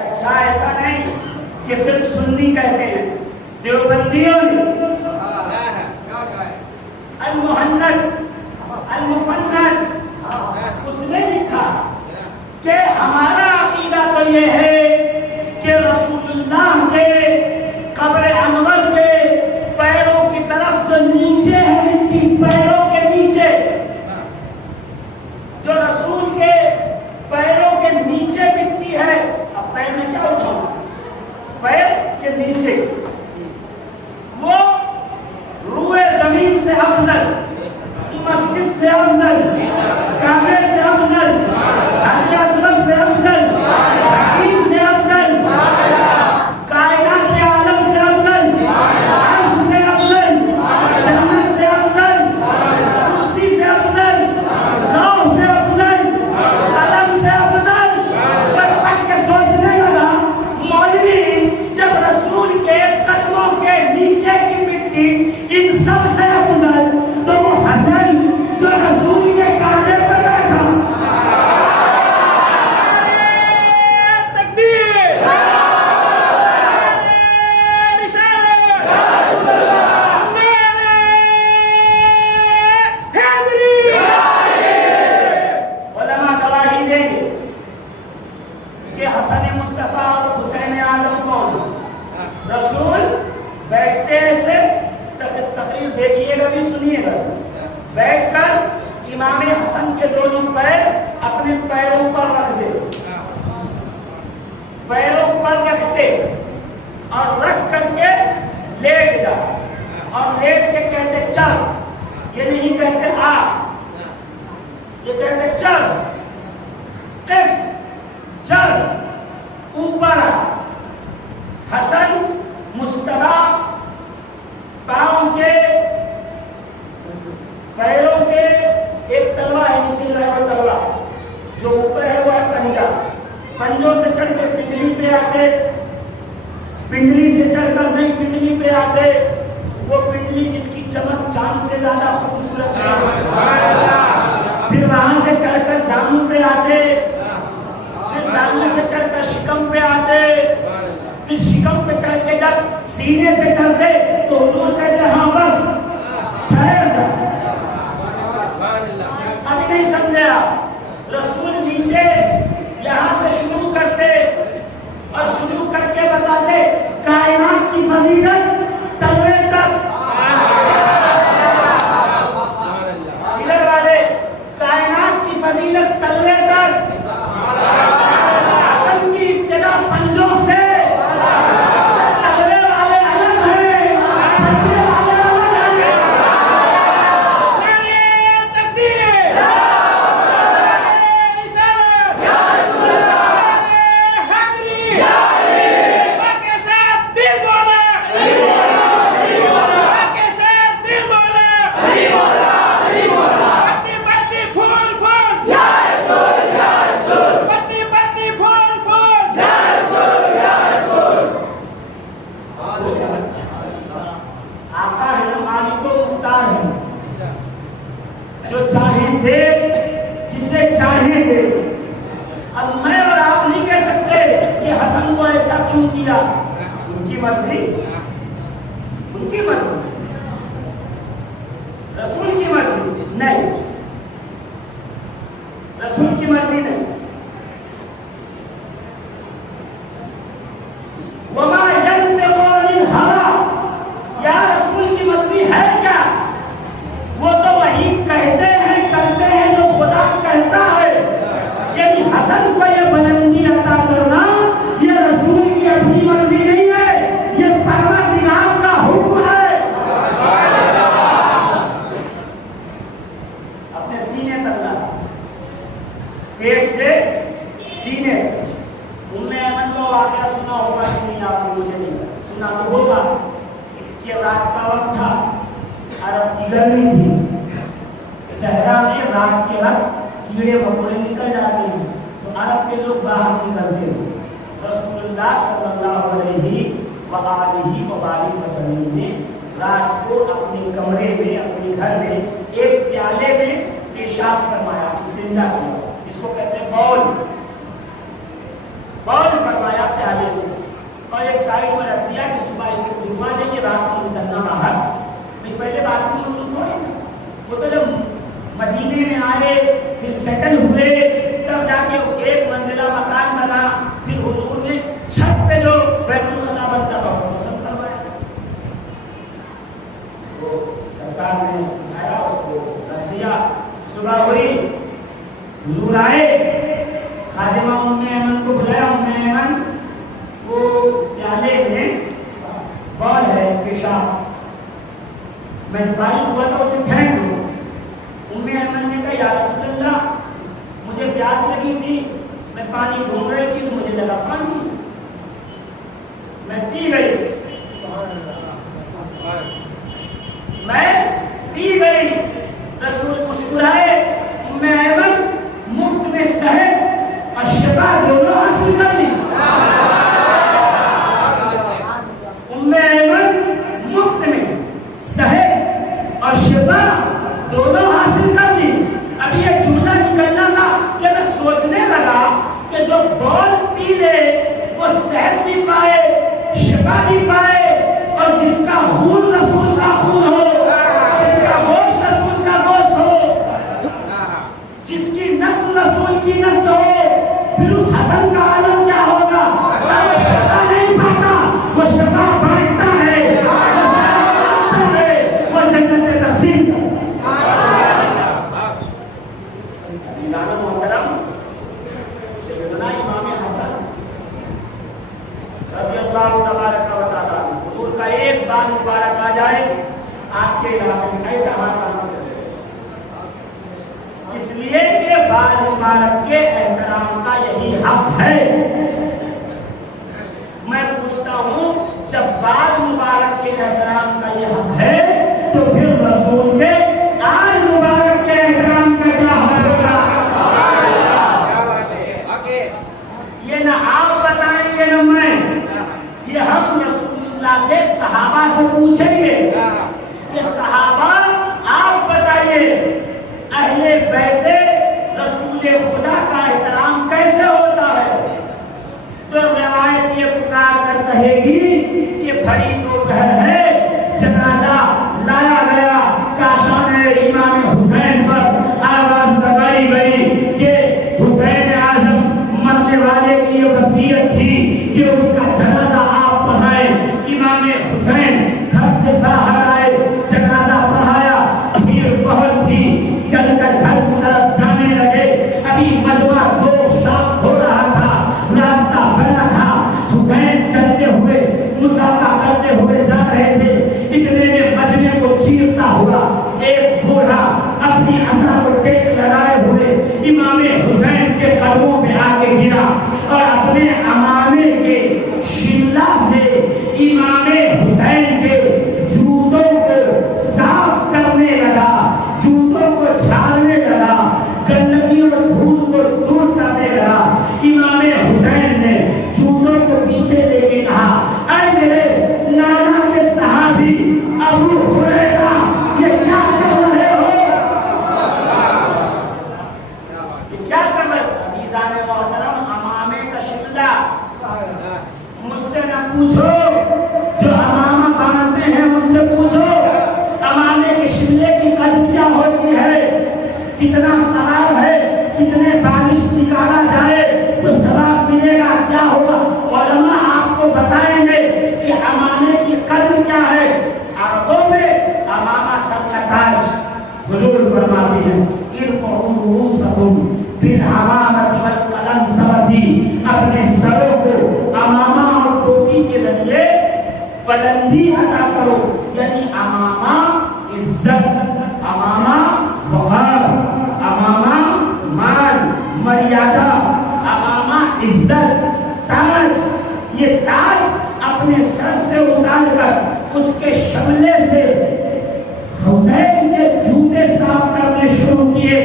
अच्छा ऐसा नहीं कि सिर्फ सुन्नी कहते हैं, देवबंदियों ने अल-मुहन्नद, अल-मुफन्नद उसने लिखा कि हमारा अकीदा तो ये है कि रसूलुल्लाह के कब्र अनवर के पैरों की तरफ जो नीचे है मिट्टी, पैरों के नीचे जो रसूल के पैरों के नीचे मिट्टी है, अब पैर में क्या उठाऊं, पैर के नीचे वो रूए जमीन से अफजल, मस्जिद से अफजल, काबे से अफजल, हजरे अस्वद से अफजल, हकीम से अफजल, कायनात के आलम से अफजल, अर्श से अफजल, जन्नत से अफजल, कुर्सी से अफजल, लौह से अफजल, कलम से अफजल। पर पढ़ के सोचने लगा, मौलवी जब रसूल के कदमों के नीचे की मिट्टी इन सब से अफजल, तो वो हसन जो रसूल के कांधे पर बैठा, तकबीर, उलमा गवाही देंगे कि हसन मुस्तफा और हुसैन आजम कौन? रसूल बैठते से तकरीर देखिएगा भी सुनिएगा, बैठकर इमाम हसन के दोनों पैर अपने पैरों पर रख दे, पैरों पर रखते और रख करके लेट जा, और लेट के कहते चल, ये नहीं कहते आ, ये कहते चल, किफ, चल, ऊपर आ। हसन मुस्तफा पाँव के पैरों के एक तलवा है, नीचे जो है वो तलवा, जो ऊपर है वो है पंजा, पंजों से चढ़ के पिंडली पे आते, पिंडली से चढ़कर नई पिंडली पे आते, वो पिंडली जिसकी चमक चांद से ज्यादा खूबसूरत है, फिर वहां से चढ़कर जामू पे आते, फिर जामू से चढ़कर शिकम पे आते, फिर शिकम पे चढ़ के जब सीने पे चढ़ते तो हुजूर कहते हाँ बस ठहर जा, अभी नहीं समझे आप। रसूल नीचे यहाँ से शुरू करते और शुरू करके बताते कायनात की फजीलत तलवे तक, इधर वाले कायनात की फजीलत तलवे तक, हसन की इब्तिदा पंजों से, तलवे वाले अलग हैं, आका है ना, मालिको मुख्तार है, जो चाहे दे, जिसे चाहे दे। अब मैं और आप नहीं कह सकते कि हसन को ऐसा क्यों किया, उनकी मर्जी, उनकी मर्जी, रसूल की मर्जी नहीं, रसूल की मर्जी नहीं। वमा यंतिकु अनिल हवा, या रसूल की मर्जी है क्या? वो तो वही कहते हैं, करते हैं जो खुदा कहता है। यदि हसन को ये बुलंदी अता करना ये रसूल की अपनी मर्जी नहीं है, ये परवरदिगार का हुक्म है। अपने सीने तक ला, पेट से सीने। उम्मे अमन को वाकया सुना होगा कि नहीं, आपने मुझे नहीं सुना तो होगा कि रात का वक्त था, अरब की गर्मी थी, सहरा में रात के वक्त कीड़े मकोड़े निकल जाते हैं, तो अरब के लोग बाहर निकलते हैं। रसूलुल्लाह सल्लल्लाहु अलैहि वसल्लम ने रात को अपने कमरे में, अपने घर में एक प्याले में पेशाब फरमाया, इस्तिंजा किया, इसको कहते हैं बौल, बौल फरमाया प्याले में, और एक साइड में रख दिया कि सुबह इसे भिजवा देंगे, रात को निकलना बाहर। नहीं, पहले बात नहीं हुई थोड़ी ना, वो तो जब मदीने में आए, फिर सेटल हुए, तब जाके एक मंजिला मकान बना, फिर हुजूर ने छत पे जो बैतुल खला बनता था उसको पसंद करवाया, तो सरकार ने आया, उसको रख दिया। सुबह हुई, हुजूर आए, खादिमा उम्मे ऐमन को बुलाया, उम्मे ऐमन वो प्याले में बॉल है पेशाब, मैं फारिग हुआ था उसे फेंक दो। उम्मे ऐमन ने कहा या रसूलल्लाह मुझे प्यास लगी थी, मैं पानी ढूंढ रही थी तो मुझे लगा पानी, मैं पी गई, मैं पी गई। रसूल मुस्कुराए, उम्मे ऐमन मुफ्त में सेहत और शिफा दोनों हासिल कर ली। उम्मे ऐमन मुफ्त में सेहत और शिफा दोनों हासिल कर ली। अब ये जुमला निकलना था कि मैं सोचने लगा कि जो बॉल पी ले वो सेहत भी पाए, शिफा भी पाए, और जिसका खून रसूल का खून हो, जिसका गोश्त रसूल का गोश्त हो, जिसकी नस्ल रसूल की नस्ल हो, फिर उस हसन का आलम क्या होगा? वो शिफा नहीं पाता, वो शिफा बांटता है, वो जन्नत नसीब। सैयदना इमाम हसन रज़ियल्लाहु तबारक व तआला, हुजूर का एक बाल मुबारक आ जाए आपके इलाके में ऐसा हाल बना, इसलिए कि बाल मुबारक के एहतराम का यही हक है। मैं पूछता हूँ, जब बाल मुबारक के एहतराम का यह हक है तो फिर रसूल के आल मुबारक के एहतराम का क्या हक होगा? ये ना आप बताएंगे ना मैं, ये हम रसूलुल्लाह के सहाबा से पूछेंगे कि सहाबा आप बताइए अहले बैते रसूल खुदा का एहतराम कैसे होता है? तो रिवायत ये पुकार कर कहेगी कि भरी दोपहर है, जनाजा लाया गया, काशान इमाम हुसैन पर आवाज लगाई गई कि हुसैन आजम मरने वाले की ये वसीयत थी कि उसका जनाजा आप पढ़ाए। इमाम हुसैन घर से बाहर आए, जनाजा पढ़ाया, भीड़ बहुत थी, चलकर घर की तरफ जाने लगे। अभी मजमा दो शाम हो रहा था, रास्ता बना था, हुसैन चलते हुए मुसाफा करते हुए जा रहे थे। इतने में मजमे को चीरता हुआ एक बूढ़ा अपनी असा को टेक लगाए हुए इमाम हुसैन के कदमों पे आके गिरा और अपने अमामे के शिल्ला से इमाम हुसैन جلدی ادا کرو. یعنی امامہ عزت، امامہ وقار، امامہ مان مریادہ، امامہ عزت، تاج. یہ تاج اپنے سر سے اتار کر اس کے شملے سے حسین کے جوتے صاف کرنے شروع کیے.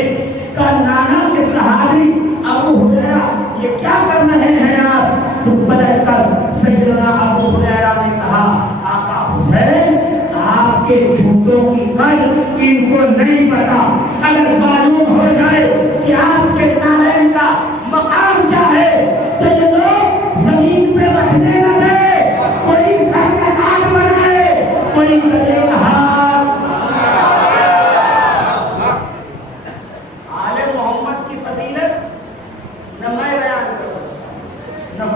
کا نانا کے صحابی ابو ہریرہ یہ کیا کر رہے ہیں آپ؟ بدل کر سیدنا ابو ہریرہ نے کہا آقا حسین آپ کے جوتوں کی قدر ان کو نہیں پتا. اگر معلوم ہو جائے کہ آپ کے نالین کا مقام کیا ہے تو یہ لوگ زمین پہ رکھنے نہ دے. کوئی سر کا تاج بنائے، کوئی گلے کا ہار.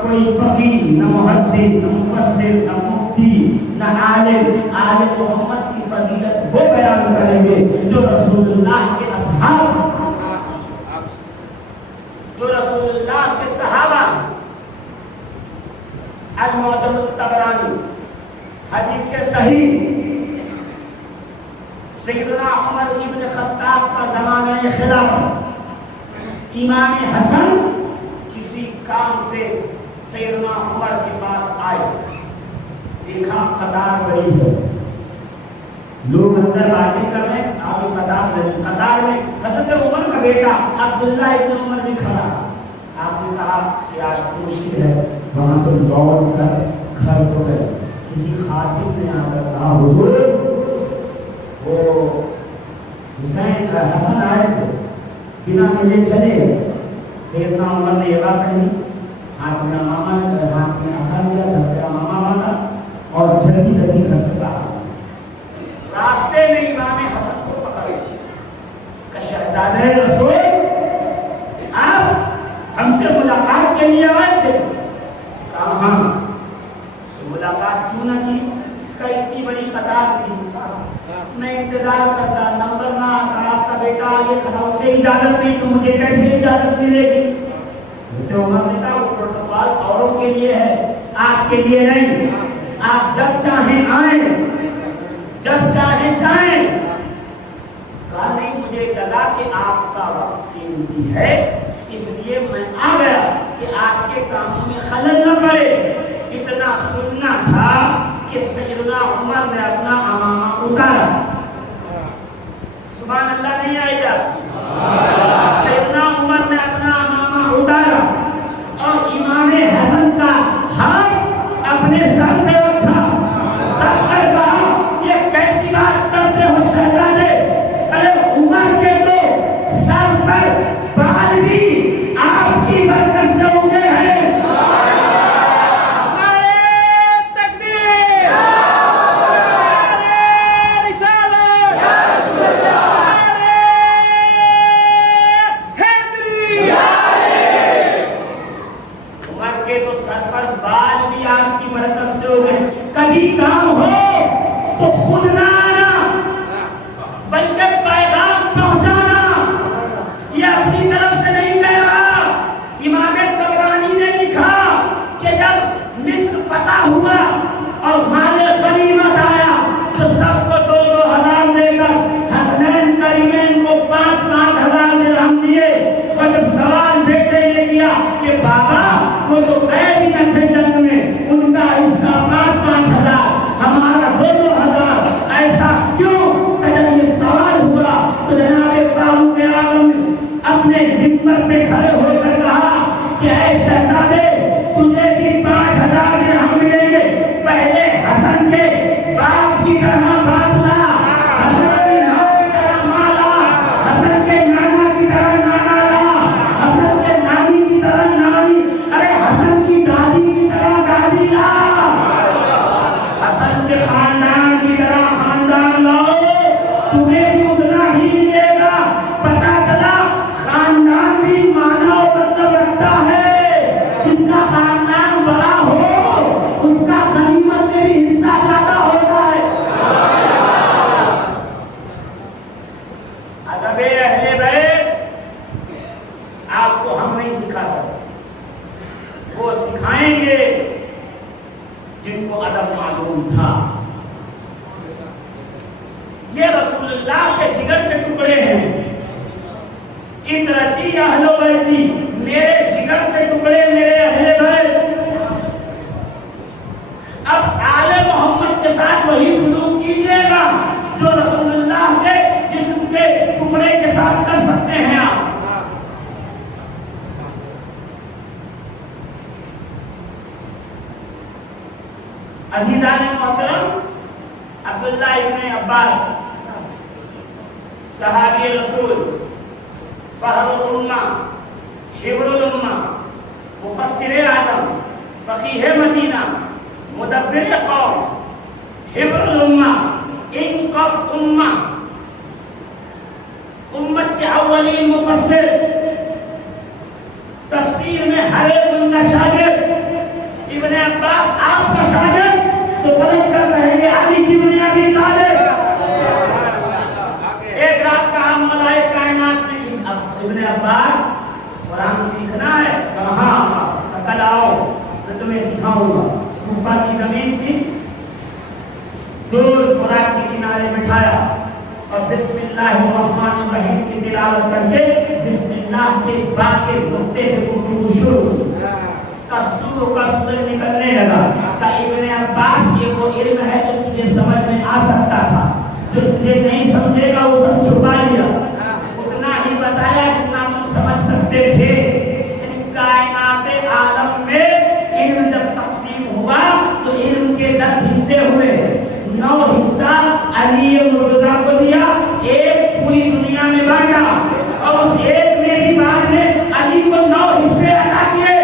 کوئی فقیہ، نہ محدث، نہ مفسر، نہ مفتی، نہ عالم. عالم محمد کی فضیلت وہ بیان کریں گے جو رسول اللہ کے اصحاب، جو رسول اللہ کے صحابہ. المعجم الطبرانی حدیث صحیح، سیدنا عمر ابن خطاب کا زمانہ خلافت، امام حسن کسی کام سے سیدنا عمر کے پاس آئے. دیکھا قطار بڑی ہے، لوگ اندر باتیں کر رہے ہیں، آگے قطار لگی. قطار میں حضرت عمر کا بیٹا عبداللہ ابن عمر بھی کھڑا. آپ نے کہا کہ آج تو مشکل ہے، وہاں سے لوٹ کر گھر کو گئے. کسی خاتم نے آ کر کہا حضور وہ حسین حسن آئے تھے، بنا ملے چلے. سیدنا عمر نے یہ بات کہی، ہاتھ میں امامہ، ہاتھ میں عصا لیا، سر پہ امامہ باندھا اور جلدی جلدی گھر سے باہر. راستے میں امام حسن کو پکڑ کہ شہزادہ رسول آپ ہم سے ملاقات کے لیے آئے تھے. کہا ہاں. ملاقات کیوں نہ کی؟ کہ اتنی بڑی قطار تھی، میں انتظار کرتا، نمبر نہ آتا، آپ کا بیٹا آگے کھڑا، اسے اجازت نہیں تو مجھے کیسے اجازت ملے گی؟ تو عمر نے کہا وہ پروٹوکول اوروں کے لیے ہے، آپ کے لیے نہیں. آپ جب چاہیں آئیں، جب چاہیں جائیں. کہا نہیں، مجھے لگا کہ آپ کا وقت قیمتی ہے، اس لیے میں آ گیا کہ آپ کے کاموں میں خلل نہ پڑے. اتنا سننا تھا کہ سیدنا عمر نے اپنا امامہ اتارا. سبحان اللہ نہیں آئی جا. سیدنا عمر نے اپنا امامہ اتارا اور امام حسن کا ہاتھ اپنے سر پہ رکھا. تب کر کہا یہ کیسی بات کرتے ہو شہزادے؟ ارے عمر کے تو سر پر بال بھی آپ کی برکت سے اگے ہیں. کبھی کام ہو تو خود نہ آنا بلکہ پیغام پہنچانا. یہ اپنی طرف سے نہیں کہہ رہا. امام طبرانی نے لکھا کہ جب مصر فتح ہوا اور مال غنیمت آیا تو سب کو 2,000 دے کر حسنین کریمین کو 5,000 درہم دیے. اور جب سوال بیٹے نے کیا کہ بابا وہ تو گئے بھی نہ تھے جنگ میں، ان کا حصہ 5,000 ہمارا 2,000، ایسا کیوں؟ کہ جب یہ سوال ہوا تو جناب فاروق اعظم اپنے منبر پہ کھڑے ہو کر کہا کہ اے شہزادے تجھے بھی 5,000 درہم ملیں گے. پہلے حسن کے باپ کی طرح باپ لا، حسن کی ماں کی طرح ماں لا، حسن کے نانا کی طرح نانا لا، حسن کے نانی کی طرح نانی، ارے حسن کی دادی کی طرح دادی لا، حسن کے خاندان کی طرح خاندان لاؤ، تمہیں بھی اتنا ہی ملے گا. پتا چلا خاندان بھی مانا و مطلب رکھتا ہے. جس کا خاندان بڑا ہو اس کا غنیمت میں بھی حصہ زیادہ ہوتا ہے. ادب اہل بیت آپ کو ہم نہیں سکھا سکتے، وہ سکھائیں گے جن کو ادب معلوم تھا. اللہ کے جگر کے ٹکڑے ہیں. اطرتی اہل بیتی، میرے جگر کے ٹکڑے، میرے اہل بیت. اب آل محمد کے ساتھ وہی سلوک کیجیے گا جو رسول اللہ کے جسم کے ٹکڑے کے ساتھ کر سکتے ہیں آپ. عزیزان محترم، عبداللہ ابن عباس صحابی رسول، فہر الامہ، حبر الامہ، مفسر اعظم، فقیہ مدینہ، مدبر قوم، حبر الامہ، انقف امہ، امت کے اولین مفسر، تفسیر میں ہر ایک ان کا شاگرد. ابن عباس آپ کا شاگرد تو پلٹ کر کہیں گے علی کی بنیادی طالب. ایک رات کا ہم ملائے کائنات نے ابن عباس قرآن سیکھنا ہے، کہاں کل آؤ میں تمہیں سکھاؤں گا. کوفہ کی زمین تھی، دور فرات کے کنارے بٹھایا اور بسم اللہ الرحمن الرحیم کی تلاوت کر کے بسم اللہ کے باقی نقطے پہ گفتگو شروع کا سوروں کا سورج نکلنے لگا. کہ ابن عباس یہ وہ علم ہے جو تجھے سمجھ میں آ سکتا تھا، جو تجھے نہیں سمجھے گا وہ سب چھپا لیا، اتنا ہی بتایا جتنا تم سمجھ سکتے تھے. کائنات عالم میں علم جب تقسیم ہوا تو علم کے 10 حصے ہوئے. 9 حصہ علی مرتضیٰ کو دیا، ایک پوری دنیا میں بانٹا اور اس ایک میں بھی بعد میں علی کو 9 حصے عطا کیے.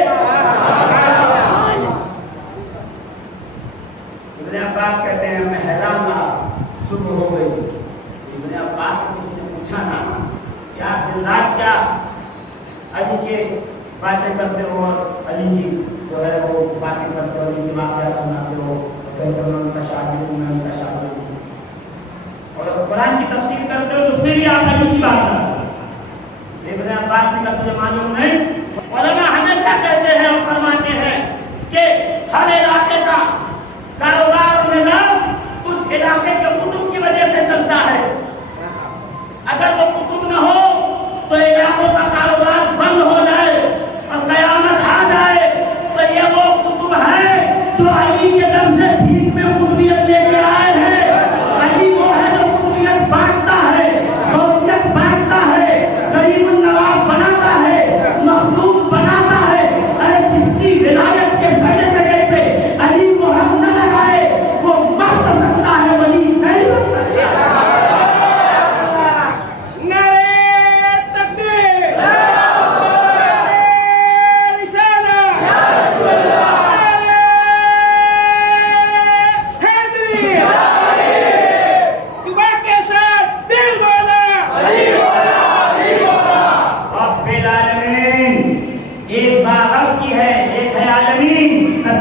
ابن عباس کہتے ہیں میں حیران رہا، صبح ہو گئی. ابن عباس سے کسی نے پوچھا نا کیا دن رات کیا علی کے باتیں کرتے ہو اور علی کی جو ہے وہ باتیں کرتے ہو، علی کی واقعات سناتے ہو، کہتے ہو میں ان کا شاگرد ہوں، میں ان کا شاگرد ہوں، اور قرآن کی تفسیر کرتے ہو اس میں بھی آپ علی کی بات کرتے ہو. ابن عباس نے کہا تجھے معلوم نہیں. علماء ہمیشہ کہتے ہیں اور فرماتے ہیں کہ ہر علاقے کا کاروبار اور نظام اس علاقے کے کتب کی وجہ سے چلتا ہے. اگر وہ کتب نہ ہو تو علاقوں کا کاروبار بند ہو جائے اور قیامت آ جائے تو یہ وہ کتب ہے جو علی کے در سے بھیک میں قطبیت لے کے آئے ہیں. علی وہ ہے جو قطبیت بانٹتا ہے، غوثیت بانٹتا ہے، غریب النواز بناتا ہے، مخدوم بناتا ہے. ارے جس کی ولایت کے سرٹیفکیٹ پہ علی مہر نہ لگائے وہ مر تو سکتا ہے، ولی نہیں بن سکتا.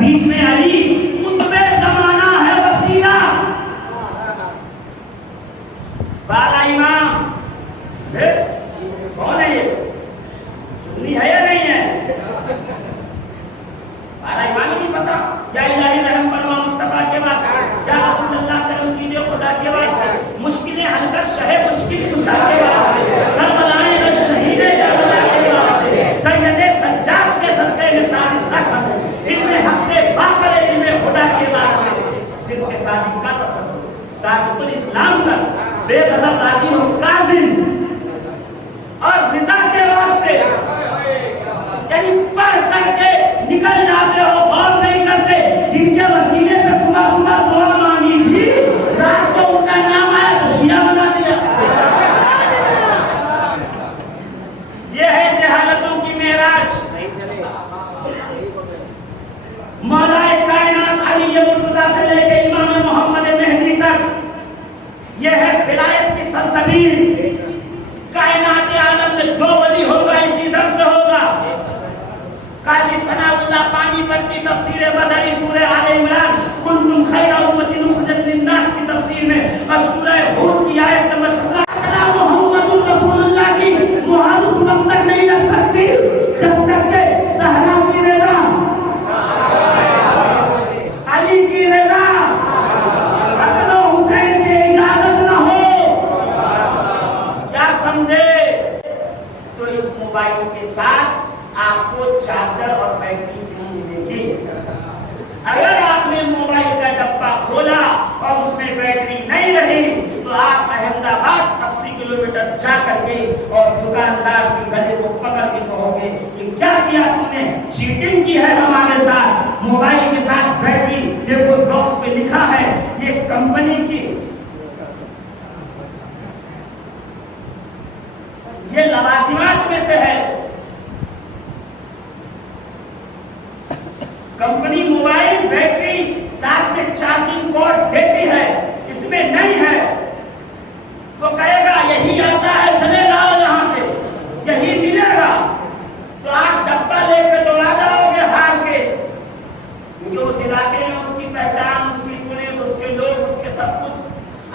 بیچ میں علی قطب زمانہ ہے، وسیلہ بالا امام. کون ہے یہ؟ سنی ہے یا نہیں ہے؟ بالا امام نہیں پتا. یا الہی رحم فرما مصطفیٰ کے واسطے، یا رسول اللہ کرم کیجیے خدا کے واسطے، مشکلیں حل کر شہ مشکل کشا کے واسطے، کربلائیں رش شہید کربلا کے واسطے، سید سجاد کے صدقے میں ساتھ رکھ علم حق باقر علم خدا کے واسطے، صرف کے صادق کا تصور، صادق الاسلام کا بے غضب راضی ہو کاظم اور رضا کے واسطے. یعنی پڑھ کر کے نکل جاتے ہو، غور نہیں کرتے. جن کے وسیلے پہ صبح صبح دعا مانگی تھی، رات کو ان کا نام آیا تو شیعہ بنا دیا. یہ ہے جہالتوں کی معراج. مولا کائنات علی مرتضیٰ سے لے کے امام محمد مہدی تک یہ ہے ولایت کی سلسبیل. کائنات عالم میں جو ولی ہوگا اسی در سے ہوگا. قاضی ثناء اللہ پانی پتی और उसमें बैटरी नहीं रही तो आप अहमदाबाद 80 किलोमीटर जा करके और दुकानदार के गले को पकड़ के कहोगे कि क्या किया तूने, चीटिंग की है हमारे साथ, मोबाइल के साथ बैटरी देखो बॉक्स पे लिखा है ये कंपनी की, ये लवाजिमात में से है। कंपनी मोबाइल बैटरी साथ में चार्जिंग पोर्ट देती है, इसमें नहीं है तो कहेगा यही आता है, चले जाओ यहाँ से, यही मिलेगा। तो आप डब्बा लेकर तो आ जाओगे हार के, क्योंकि उस इलाके में उसकी पहचान, उसकी पुलिस, उसके लोग, उसके सब कुछ।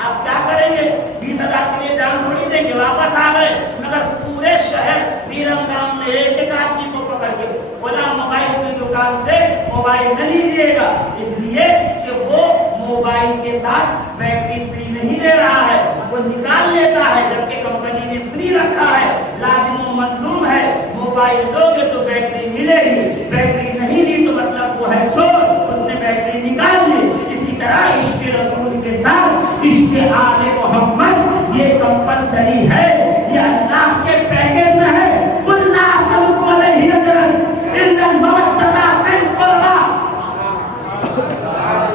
आप क्या करेंगे, 20,000 के लिए जान थोड़ी देंगे, वापस आ गए। मगर पूरे शहर वीरंगाम में एक एक आदमी को पकड़ के फला मोबाइल की दुकान से मोबाइल न लीजिएगा, इसलिए कि वो मोबाइल के साथ बैटरी फ्री नहीं दे रहा है, वो निकाल लेता है, जबकि कंपनी ने फ्री रखा है, लाजिम मंजूम है। मोबाइल लोगे तो बैटरी मिलेगी, बैटरी नहीं ली तो मतलब वो है चोर, उसने बैटरी निकाल ली। इसी तरह इश्क रसूल के साथ इश्क आले मोहम्मद ये कंपलसरी है, ये अल्लाह के पैकेज में है। कुल्ला सबको अलैहि अजरन इल्ला मवद्दता फिल कुर्बा,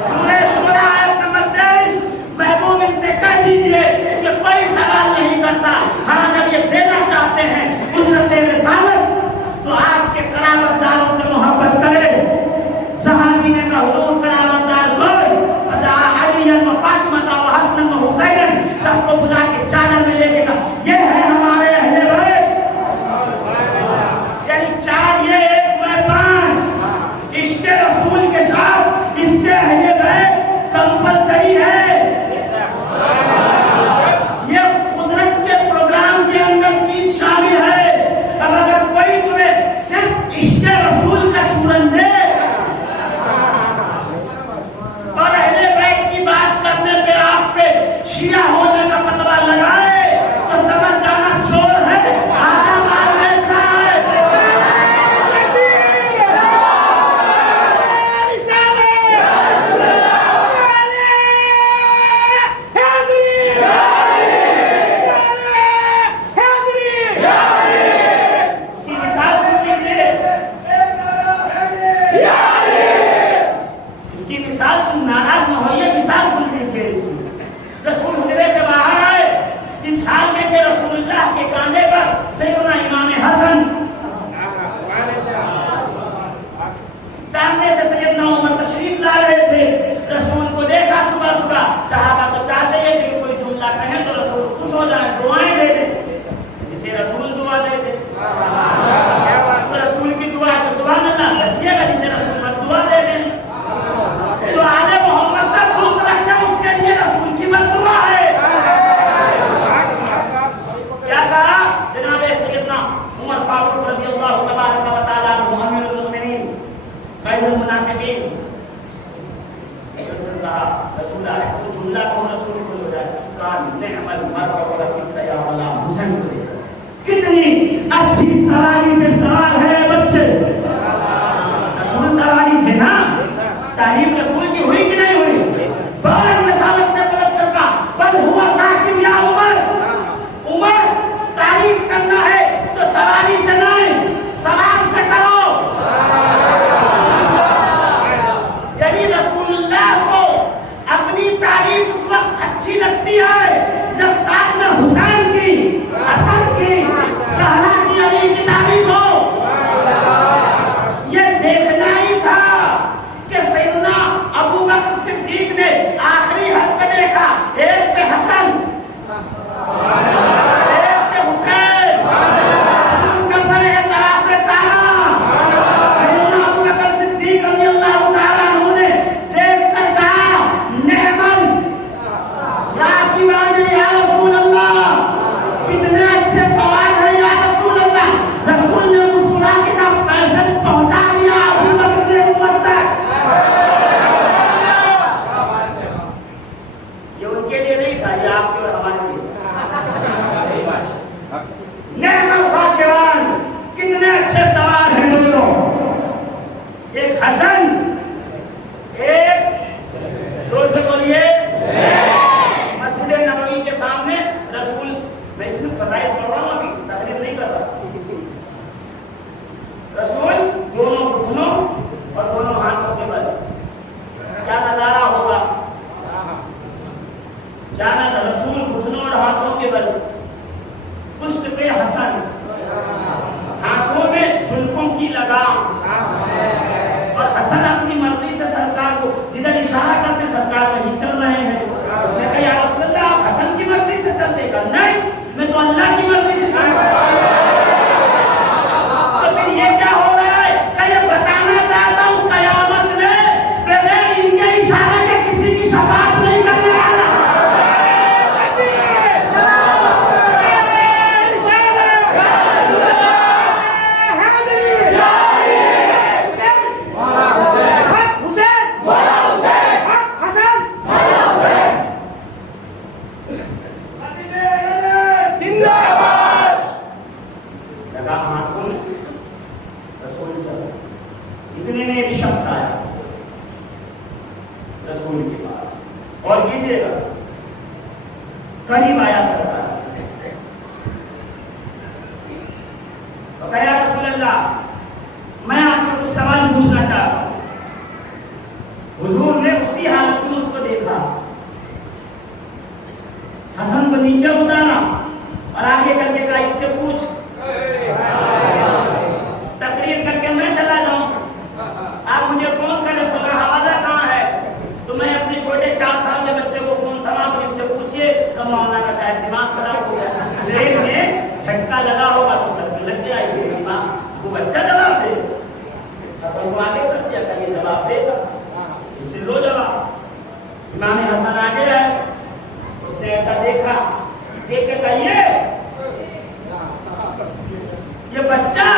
सूरह शूरा आयत नंबर 23। महबूब इनसे कह दीजिए कि कोई सवाल नहीं करता, हाँ अगर ये देना चाहते हैं उजरत रिसालत तो आपके करामतदारों से मोहब्बत करे। सहाबी ने कहा हुजूर करामतदार कौन? बता अली व फातिमा व हसन व हुसैन, सबको बुला के चादर में ले लेगा, ये है हमारे अहले बैत, यानी 4 ये 1 मैं 5। इश्क रसूल के साथ इश्क अहले बैत कंपलसरी है। ये कुदरत के प्रोग्राम के अंदर चीज शामिल है। अब अगर कोई तुम्हें सिर्फ इश्क रसूल का चूरन दे और अहले बैत की बात करने पे आप पे शिया होने का फतवा लगाए तो समझ जाना चोर है, आधा माल बेच रहा है। इसकी मिसाल सुन लीजिए, इसकी मिसाल सुन, नाराज न होइए, मिसाल सुन लीजिए इसकी। रसूल हुजरे से बाहर आए, इस हाल में कि रसूलुल्लाह के कांधे पर सैयदना इमाम हसन, सामने से सैयदना उमर तशरीफ ला रहे थे। रसूल को देखा सुबह सुबह, सहाबा तो चाहते हैं कि कोई जुमला कहे तो रसूल खुश हो जाए, दुआएं दे दे, जिसे रसूल दुआ दे दे। तो रसूल की दुआ है तो सुभान अल्लाह बचिएगा, जिसे रसूल दुआ दे दे। तो आले मोहम्मद से खुश रखे, उसके लिए रसूल की बददुआ है। क्या कहा जनाब सैयदना उमर फारूक रज़ियल्लाहु तबारक व तआला अन्हु अमीरुल मोमिनीन क़ाइदुल मुनाफिकीन, कहा रसूल आए तो जुमला को रसूल खुश हो जाए। कहा नेअमल मरअ व या वला हुसैन, कितनी अच्छी सवारी पे सवार है बच्चे। रसूल सवारी थे ना, तारीफ रसूल की हुई कि नहीं हुई? फौरन रिसालत ने पलट कर कहा बल हुआ राकिब या उमर, उमर तारीफ करना है तो सवारी से नहीं सवार से करो। यदि रसूलुल्लाह को अपनी तारीफ उस वक्त अच्छी लगती है जब साथ में हुसैन की, हसन की, सहरा की, अली की तारीफ हो। ये देखना ही था कि सैयदना अबू बकर सिद्दीक ने आखिरी हद पे देखा, एक पे हसन, एक पे हुसैन, रसूल कर रहे हैं तराफे ताना। सैयदना अबू बकर सिद्दीक रज़ियल्लाहु तआला अन्हु ने देख कर कहा नेमल राकिबान या रसूल अल्लाह, कितने अच्छे सवाल है या रसूल अल्लाह। रसूल ने मुस्कुरा के कहा पैसे पहुंचा दिया अबू बकर ने उम्मत तक। ये उनके लिए नहीं था, ये आपके और हमारे लिए। नेमल राकिबान, कितने अच्छे सवाल हैं दोनों, एक हसन, एक जोर से बोलिए کیا نا رسول گھٹنوں اور ہاتھوں کے بل، پشت پہ حسن، ہاتھوں میں زلفوں کی لگام، اور حسن اپنی مرضی سے سرکار کو جدھر اشارہ کرتے سرکار وہیں چل رہے ہیں. میں کہا یا رسول اللہ آپ حسن کی مرضی سے چلتے گا؟ نہیں، میں تو اللہ کی مرضی سے چلتا ہوں. تو پھر یہ کیا ہو رہا ہے کہ یہ بتانا چاہتا ہوں قیامت میں بغیر ان کے اشارے کے کسی کی شفاعت نہیں کرنے والا. اتنے میں ایک شخص آیا رسول کے پاس، اور کیجئے گا قریب آیا سرکار، اور کہا یا رسول اللہ میں آپ سے کچھ سوال پوچھنا چاہتا ہوں. حضور نے اسی حالت میں اس کو دیکھا، حسن کو نیچے اتارا اور آگے کر کے کہا اس سے پوچھ، تقریر کر کے میں چلا جاؤں، آپ مجھے فون کریں فلاں حوالہ کہاں ہے، تو میں اپنے چھوٹے 4 سال کے بچے کو فون کرا اور اس سے پوچھئے تو مولانا کا شاید دماغ خراب ہو گیا، ٹرین میں جھٹکا لگا ہوگا تو سر پہ لگ گیا، اسی دماغ وہ بچہ جواب دے. حسن کو آگے کر دیا کہ یہ جواب دے گا، اس سے لو جواب. امام حسن آگے ہے، اس نے ایسا دیکھا، دیکھ کے کہیے یہ بچہ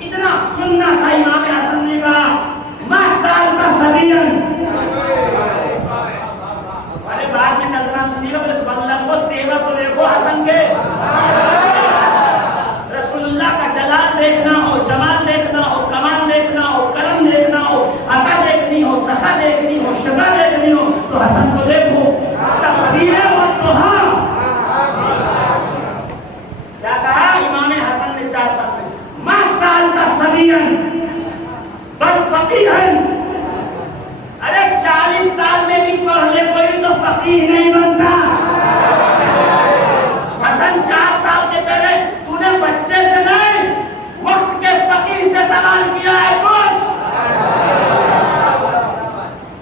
اتنا سننا تھا. امام حسن نے کہا ما سالتا سبیان، ارے بعد میں ڈرنا سنیے گا سبحان اللہ کو تیرہ کو دیکھو حسن کے رسول اللہ کا جلال دیکھنا ہو، جمال دیکھنا ہو، کمال دیکھنا ہو، کرم دیکھنا ہو، عطا دیکھنی ہو، سخا دیکھنی ہو، شفا دیکھنی ہو تو حسن کو دیکھو. تفسیر والدہا کیا کہا امام حسن نے 4 سال میں ما سالتا سبیان بل فقیہن، ارے 40 سال میں بھی پڑھ لے کوئی تو فقیہ نہیں بنتا. حسن 4 سال کے پہلے تو نے بچے سے نہیں وقت کے فقیہ سے سوال کیا ہے، پوچھ.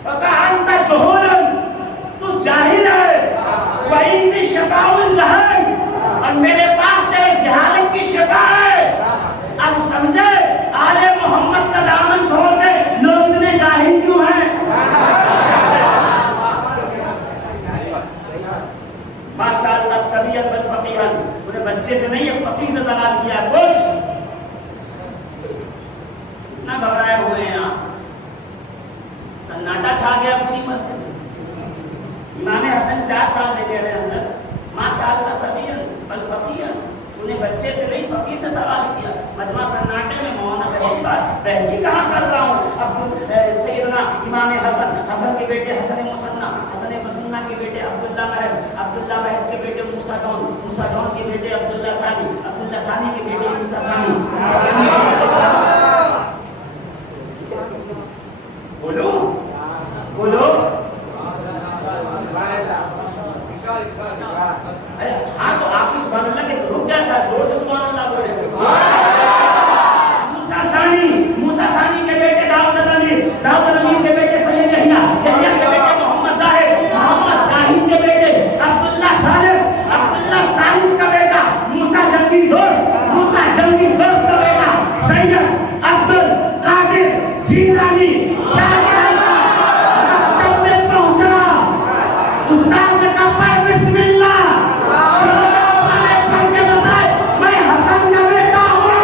تو کہا انتا جہولن، تو جاہل ہے، وَإِنِّي شَفَاءُ الْجَهَلِ، اور میرے پاس تیرے جہالت کی شفا ہے. اب سمجھے آل محمد کا دامن چھوڑ کے لوگ اتنے جاہل کیوں ہیں؟ ما سالتا سبیان بل فقیہن، انہیں بچے سے نہیں فقیہ سے سوال کیا. کچھ اتنا گھبرائے ہوئے ہیں آپ، سناٹا چھا گیا پوری مسجد. امام حسن 4 سال میں کہہ رہے ہیں اندر ما سالتا سبیان بل فقیہن، انہیں بچے سے نہیں فقیہ سے سوال کیا. مجمع سناٹے میں مولانا پہلی بات پہلی کہاں کر رہا ہوں. اب سیدنا امام حسن کے بیٹے حسن مسنہ کے بیٹے عبداللہ محض کے بیٹے موسیٰ جون کے بیٹے عبداللہ ثانی کے بیٹے موسیٰ ثانی. بولو ہاں تو آپ کی سبحان اللہ کے رک جا سا زور سے سبحان اللہ بولے. موسیٰ ثانی کے بیٹے داؤد الامین کے بیٹے سید یحییٰ کے بیٹے محمد زاہد کے بیٹے عبداللہ ثالث کا بیٹا موسیٰ جنگی دوست کا بیٹا سید عبد القادر جیلانی 4 سال مکتب میں پہنچا. استاد نے کہا بسم اللہ پڑھ کے بتائے میں حسن کا بیٹا ہوں.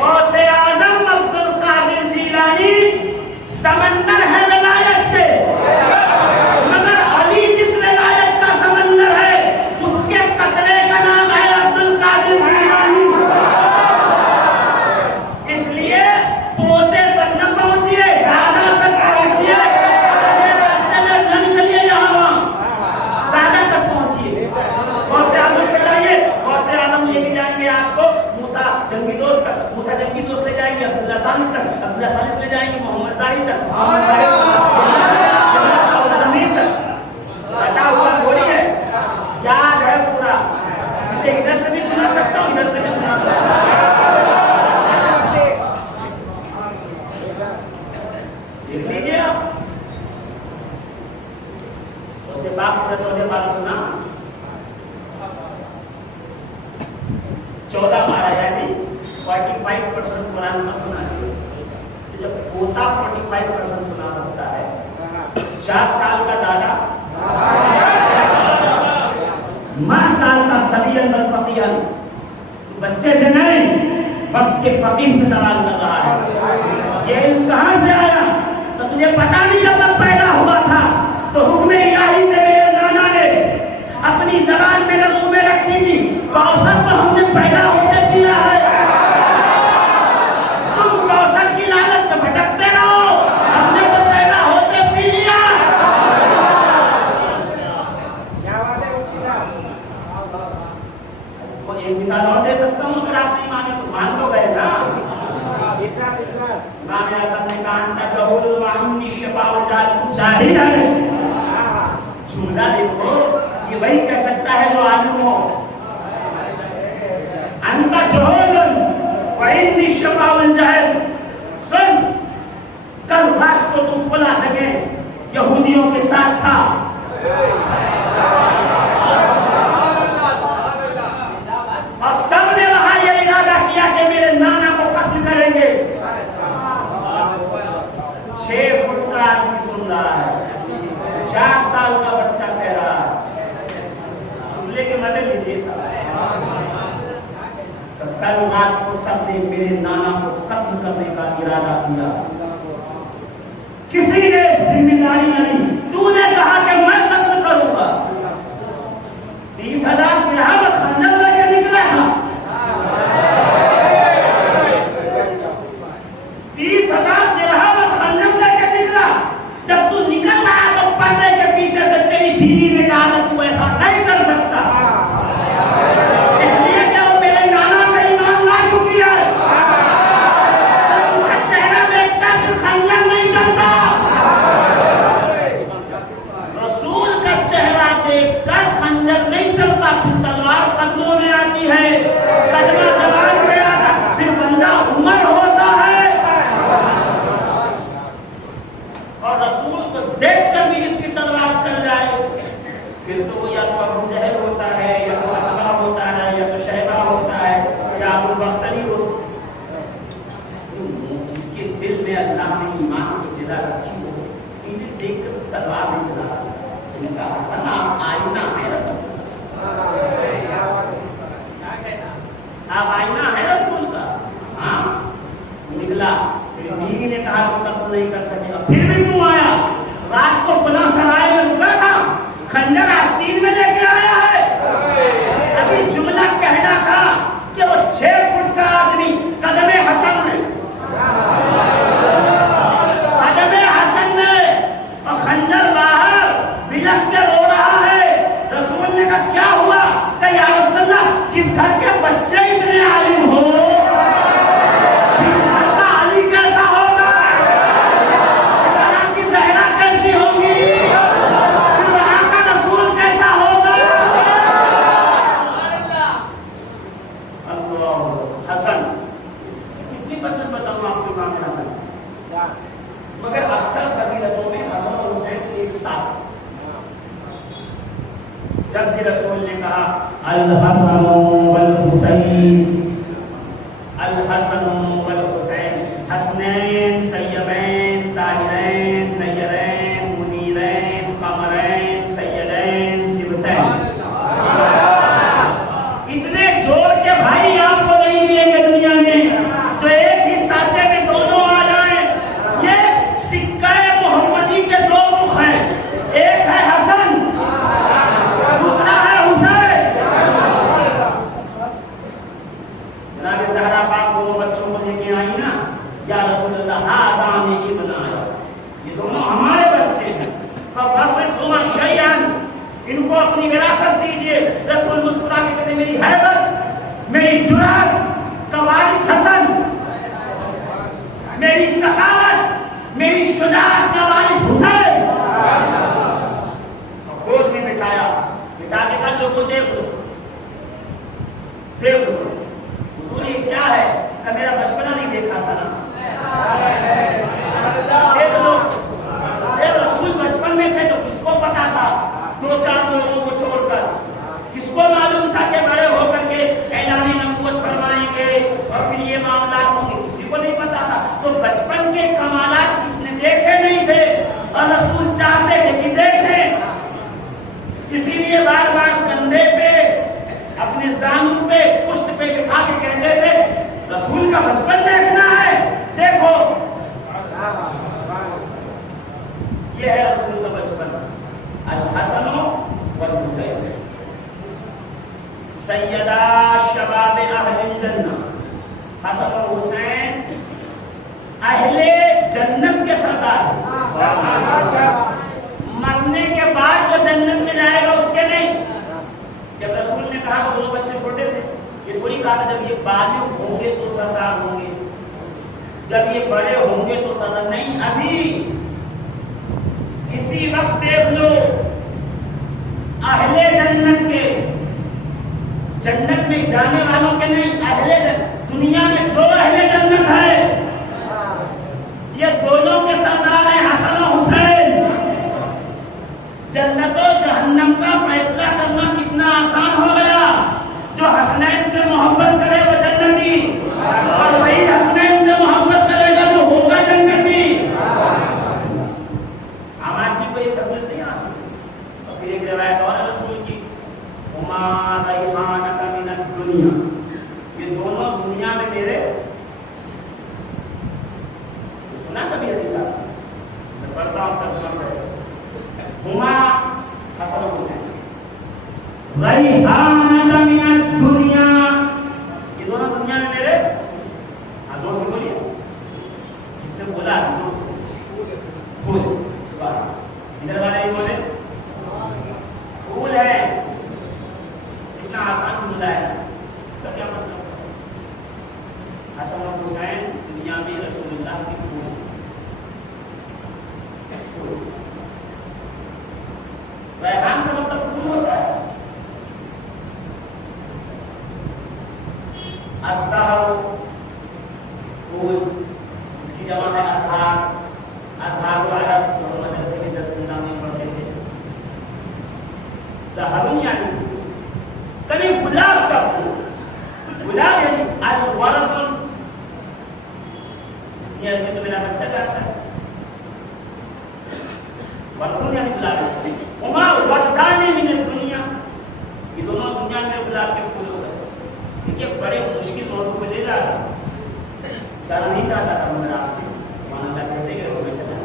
غوث اعظم عبد القادر جیلانی سمندر ہے ولایت کے، مگر علی جس ولایت کا سمندر ہے موسیٰ جنگی دوست لے جائیں گے عبداللہ سالس تک، عبداللہ سالس لے جائیں گے محمد ظاہر تک، امیر تک. بتا ہوا تھوڑی ہے، یاد ہے پورا. ادھر سے بھی سنا سکتا ہوں، ادھر سے بھی سنا سکتا ہوں. دیکھ لیجیے آپ. اسے باپ پورا 14 بار سنا، 14 بار آیا تھی. 45% قرآن کا سنا ہے. جب پوتا 45% سنا سکتا ہے، 4 سال کا دادا 10 سال کا سبی اندر فقیان، تو بچے سے نہیں وقت کے فقیر سے سوال کر رہا ہے. یہ علم کہاں سے آیا؟ تو تجھے پتا نہیں جب میں پیدا ہوا تھا تو حکم الہی سے میرے نانا نے اپنی زبان میں نغمے رکھی تھی. کوثر تو ہم نے پیدا ہوتے پیا ہے. تم کوثر کی لالچ میں بھٹکتے رہو، ہم نے تو پیدا ہوتے پی لیا. ایک مثال اور دے سکتا ہوں اگر آپ نہیں مانے تو. مان تو گئے نا. امام اعظم نے کہا انت جہول وانی شفاء الجال، شاہد ہے. جملہ دیکھو، یہ وہی کہہ سکتا ہے جو عالم ہو. انت جہول وانی شفاء الجال. سن، کل رات کو تم فلاں جگہ یہودیوں کے ساتھ تھا. اور سب نے وہاں یہ ارادہ کیا کہ میرے نانا کو قتل کریں گے. 6 فٹ کا آدمی سن رہا ہے، 4 سال کا بچہ کہہ رہا ہے. جملے کے مزے لیجیے سب. کل رات کو سب نے میرے نانا کو قتل کرنے کا ارادہ کیا. کسی نے ذمہ داری نہیں. تو نے کہا کہ میں قتل کروں گا. 30,000 درہم خنجر لے کے نکلا تھا. 30,000 درہم خنجر لے کے نکلا. جب تو نکل رہا تو پردے کے پیچھے سے تیری بیوی نے کہا کہ تو ایسا نہیں کر سکتا، اس لیے کہ وہ میرے نانا پہ ایمان لا چکی ہے. ان کا چہرہ دیکھتا پھر خنجر نہیں چلتا. رسول کا چہرہ دیکھ کر خنجر نہیں چلتا، پھر تلوار قدموں میں آتی ہے، کلمہ زبان پہ آتا، پھر بندہ عمر ہوتا ہے. اور رسول کو دیکھ کر بھی جس کی تلوار چل جائے پھر تو وہ یا تو ابو جہل ہوتا ہے، یا تو عتبہ ہوتا ہے، یا تو شیبہ ہوتا ہے، یا ابو بختری ہو. جس کے دل میں اللہ نے ایمان کی جگہ رکھی ہو، انہیں دیکھ کر تلوار نہیں چلا سکتا. ان کا حسن آپ آئینہ ہے رسول. آپ آئینہ ہے رسول کا. ہاں نکلا. پھر بیوی نے کہا کہ قتل نہیں کر سکے گا. پھر بھی کیوں آیا؟ رات کو فلاں سرائے میں رکا تھا، خنجر آستین میں لے کے آیا ہے. ابھی جملہ کہنا تھا کہ وہ 6 فٹ کا آدمی قدم حسن میں اور خنجر باہر بلک کے رو رہا ہے. رسول نے کہا کیا ہوا؟ کہ یا رسول اللہ، جس گھر کے بچے اتنے عالم ہو مگر اکثر فضیلتوں میں حسن اور حسین ایک ساتھ. جب بھی رسول نے کہا الحسن والحسین، الحسن والحسین، حسنین طیبین طاہرین نیرین منیرین قمرین سیدین سبتین. اتنے جوڑ کے بھائی آپ کو نہیں ملیں گے دنیا میں جو ایک ہی سانچے میں دونوں آ جائیں. یہ سکہ محمدی کے 2 رخ ہیں، ایک ہے حسن، دوسرا ہے حسین. جناب زہرا پاک وہ بچوں کو لے کے آئی نا، یا رسول اللہ ھذا من ابن آیا، یہ دونوں ہمارے بچے ہیں. فورثوا شیئا، ان کو اپنی وراثت دیجئے. رسول مسکرا کے کہتے میری حیبت، میری جرأت کا وارث حسن سخاوت، میری شجاعت کا وارث حسین، گود میں بٹھایا، بٹھا کے کہا لوگوں دیکھ لو، دیکھ لو حضور یہ کیا ہے؟ کہ میرا بچپنا نہیں دیکھا تھا نا، دیکھ لو رسول بچپن میں تھے تو کس کو پتا تھا؟ دو چار لوگوں کو چھوڑ کر کس کو معلوم تھا کہ بڑے ہو کر کے اعلان نبوت فرمائیں گے اور پھر یہ معاملات ہوں گے؟ کسی کو نہیں پتا تھا. تو بچپن کے کمالات کس نے دیکھے نہیں تھے اور رسول چاہتے تھے کہ دیکھیں، اسی لیے بار بار کندھے پہ اپنے زانوں پہ پشت پہ بٹھا کے کہتے تھے رسول کا بچپن دیکھنا ہے، دیکھو یہ ہے رسول کا بچپن. الحسن والحسین سیدہ شباب اہل الجنہ، حسن و حسین اہل جنت کے سردار، مرنے کے بعد جو جنت میں جائے گا اس کے نہیں. جب رسول نے کہا کہ دونوں بچے چھوٹے تھے، یہ تھوڑی کہا تھا جب یہ بالغ ہوں گے تو سردار ہوں گے، جب یہ بڑے ہوں گے تو سردار نہیں. ابھی اسی وقت دیکھ لو اہل جنت کے، جنت میں جانے والوں کے نہیں، اہل جنت، دنیا میں جو اہل جنت ہے یہ دونوں کے سردار ہیں حسن و حسین. جنت و جہنم کا فیصلہ کرنا کتنا آسان ہو گیا. جو حسنین سے محبت کرے وہ جنتی، اور وہی حسنین سے محبت کرے گا جو ہوگا جنتی. عام آدمی کو یہ فضیلت نہیں آ سکتی. اور پھر ایک روایت اور ہے رسول کی، ہما ریحانۃ من الدنیا، یہ دونوں دنیا میں میرے، سنا کبھی حدیث آپ میں پڑھتا ہوں ترجمہ پڑھے، ہما حسن و حسین ریحانۃ من الدنیا، یہ دونوں دنیا میں میرے، زور سے بولیے، کس نے بولا؟ زور سے پھول، ادھر والے ہی بولے پھول ہے، اتنا آسان بولا ہے، اس کا کیا مطلب؟ حسن و حسین دنیا میں رسول اللہ کی پھول. ریحان کا مطلب پھول ہوتا ہے. الزہر پھول، اس کی جمع ہے ازہار. ازہار والا جو مدرسے کے درس میں پڑھتے تھے. زہر یعنی کبھی گلاب کا پھول، گلاب یعنی الورد، یہ تو میرا بچہ جانتا ہے، ورد یعنی گلاب. ہما وردان من الدنیا، یہ دونوں دنیا میں گلاب کے پھول ہو گئے. دیکھیے بڑے مشکل موضوع پہ لے جا رہا، جانا نہیں چاہتا تھا مگر آپ نے سبحان اللہ کہتے کہ وہ چلا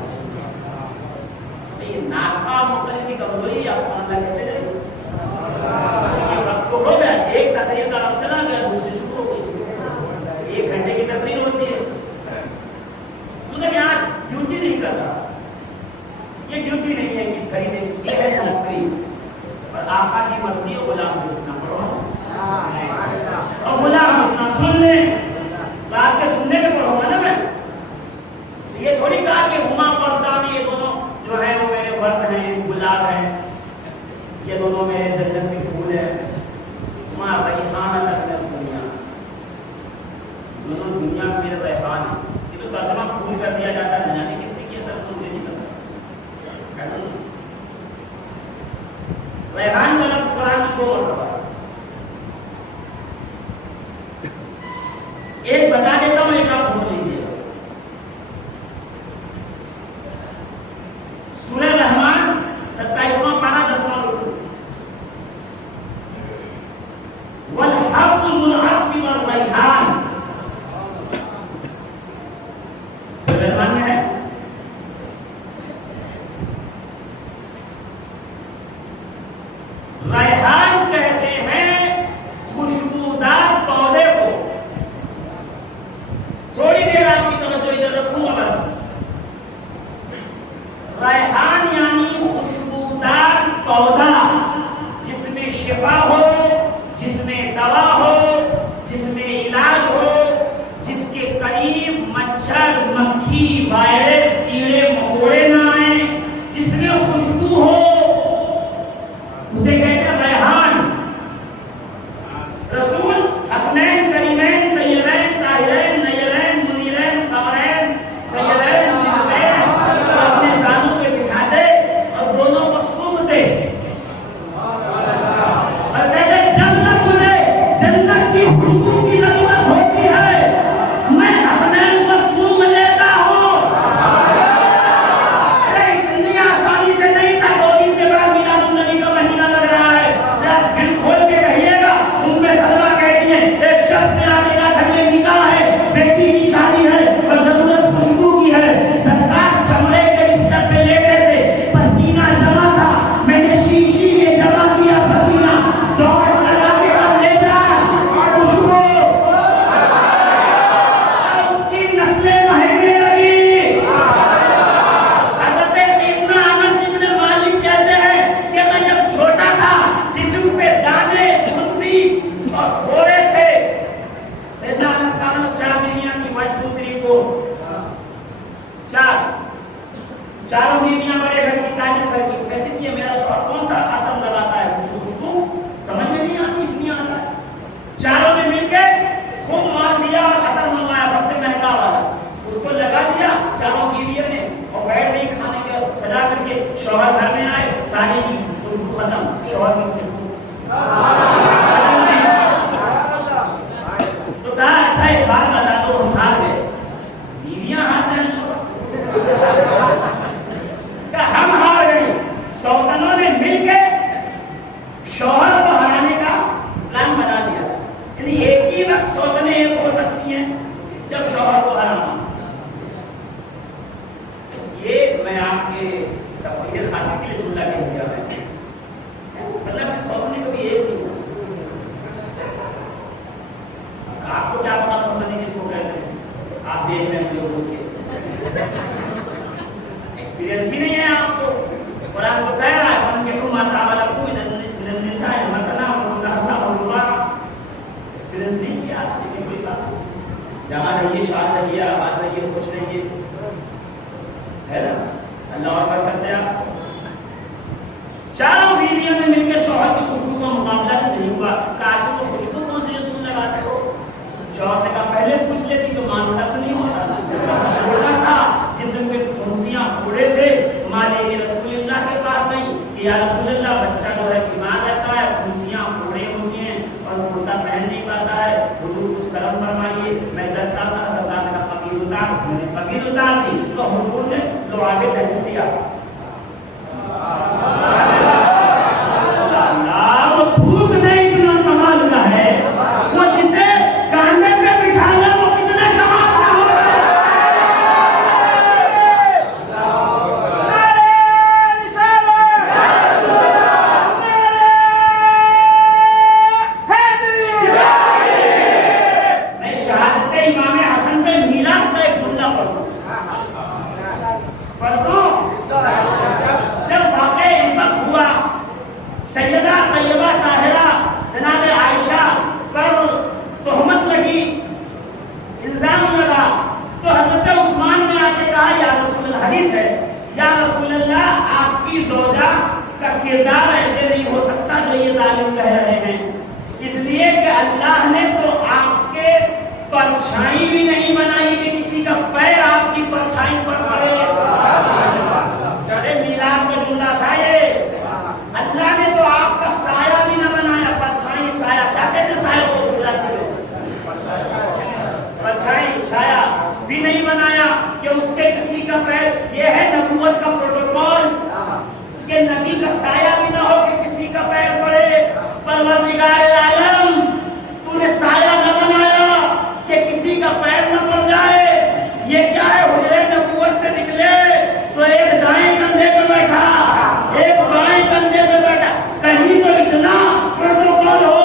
یہ ناکھا مقرری کمزوری، آپ سبحان اللہ کہتے رہے. یہ وقت تو ہو گیا، ایک تقریر کا وقت چلا گیا، دوسری شروع ہو گئی. 1 گھنٹے کی تقریر ہوتی ہے مگر یہاں ڈیوٹی نہیں کر رہا. یہ ڈیوٹی نہیں ہے کہ خریدے، یہ ہے تقریر، اور آقا کی مرضی ہے غلام سے اتنا پڑھو اور غلام اتنا سن لیں. رات کے سننے کے پڑھوں گا نا میں. یہ تھوڑی کہا کہ ہما وردان، یہ دونوں جو ہیں وہ میرے ورد ہیں، گلاب ہیں، یہ دونوں میرے جنت کے پھول ہیں. ہما ریحانۃ من الدنیا، دونوں دنیا میں میرے ریحان ہیں. یہ تو ترجمہ پھول کر دیا جاتا ہے، جانے کس نے کیا ترجمہ مجھے نہیں پتا. ریحان کا لفظ قرآن میں 2 مرتبہ، ایک بتا دیتا ہوں، ایک آپ بھول لیجیے. سورہ رحمان 27واں پارہ 10واں رکوع، والحب ذو العصف والریحان، سورہ رحمان میں ہے. ریحان کہتے ہیں خوشبودار پودے کو. تھوڑی دیر آپ کی توجہ ادھر رکھوں گا بس. ریحان یعنی خوشبودار پودا جس میں شفا ہو، جس میں دوا ہو، جس میں علاج ہو، جس کے قریب مچھر، مکھی، घोड़े थे। चार बीवियां थी, 1 2 3 4 चारों बीवियां बड़े घर की तारीफ करती, कहती थी मेरा शौहर कौन सा आतम लगाता है, इसको खुशबू समझ में नहीं आती, नहीं आता है। चारों ने मिलके खूब माल दिया और अतर मंगवाया, सबसे महंगा वाला उसको लगा दिया चारों बीवियों ने, और बैठ गई खाने के सजा करके। शौहर घर में आए, साड़ी की खुशबू खत्म, शौहर की खुशबू तो कहा अच्छा एक बात बता दो, हम हार गए। बीवियां हार गए शौहर से, हम हार गए। सौतनों ने मिलके शौहर को हराने का प्लान बना दिया। यानी एक ही वक्त सौतने एक हो सकती हैं जब शौहर को हराना। ये मैं आपके तफरीह खाने के लिए जुमला कह दिया है, मतलब सौतने कभी एक नहीं हुआ। आपको क्या पता सौतने किसको कहते हैं, आप देख रहे हैं लोगों के एक्सपीरियंस ही नहीं है आपको। कुरान तो कह रहा है फनकिहू मा ताब लकुम मिनन निसाए मतना व मुनासा व रुबा। एक्सपीरियंस नहीं किया, लेकिन कोई बात जहाँ रहिए, शाद रहिए, आबाद रहिए, खुश रहिए, है ना, अल्लाह और बरकत दे आपको। चारों बीवियों ने मिलकर शौहर की खुशबू का मुकाबला नहीं हुआ। कहा तो खुशबू कौन सी जो तुम लगाते हो? शौहर ने कहा पहले पूछ लेती तो माल खर्च नहीं होता था, जिसम पे फुंसियां उड़े थे, माले के रसूलुल्लाह के पास नहीं कि या रसूलुल्लाह बच्चा जो है बीमार रहता है, फुंसियां उड़े होती हैं और कुर्ता पहन नहीं पाता है, हुजूर कुछ करम फरमाइए। मैं 10 साल का सरदार का कबीर उतार, मैंने कबीर उतार दी तो हुजूर ने तो आगे नहीं दिया। वो थूक नहीं इतना कमाल का है, वो जिसे कांधे पे बिठा ले वो कितने कमाल का हो। मैं शहादत इमाम हसन पे मिलाद का एक जुमला पढ़ दो। जब वाक़या इन्फक हुआ, सैयदा तैयबा ताहिरा जनाब आयशा पर तोहमत लगी, इल्जाम लगा, तो हजरत उस्मान ने आके कहा या रसूलुल्लाह, हदीस है, या रसूलुल्लाह आपकी ज़ौजा का किरदार ऐसे नहीं हो सकता जो ये जालिम कह रहे हैं, इसलिए कि अल्लाह ने तो आपके परछाई भी नहीं बनाई कि किसी का पैर आपकी परछाई पर पड़े। मिलाद का जुमला था ये। अल्लाह ने तो आपका साया भी ना बनाया, परछाई साया क्या कहते हैं, साया को गुजराती में परछाई छाया भी नहीं बनाया कि उस पे किसी का पैर। ये है नबूवत का प्रोटोकॉल कि नबी का साया भी ना हो कि किसी का पैर पड़े। परवरदिगार आलम तूने साया न बनाया कि किसी का पैर न पड़ जाए। ये क्या है, हुजरे नबूवत से निकले तो एक दाएं कंधे पे बैठा, एक बाएं कंधे पे बैठा, कहीं तो इतना प्रोटोकॉल हो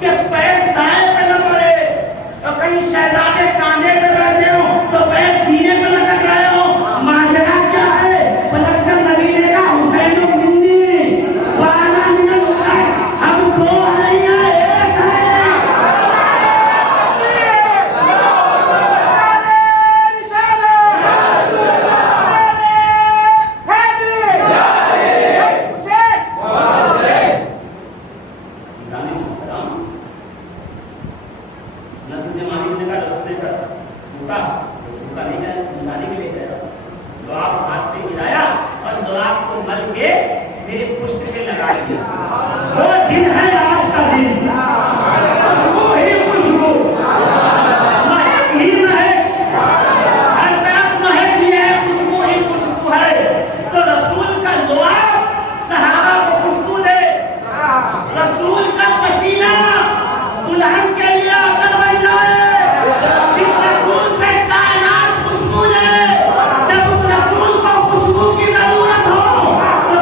कि पैर साए पे न पड़े, और कहीं शहजादे कांधे पे बैठे हो तो पैर सीने पे लटक रहे हो। माजरा क्या है? पलटकर नबी ने कहा हुसैन मिन्नी व अना मिनल हुसैन, हम दो नहीं हैं, एक है। मेरे पुष्ट पे लगा दिया। वो दिन है आज का दिन, खुशबू ही खुशबू, महक ही महक, हर तरफ महक ही है, खुशबू ही खुशबू है। तो रसूल का दुआ सहाबा को खुशबू दे, रसूल का पसीना दुल्हन के लिए अतर बन जाए। जिस रसूल से कायनात खुशबू ले, जब उस रसूल को खुशबू की जरूरत हो तो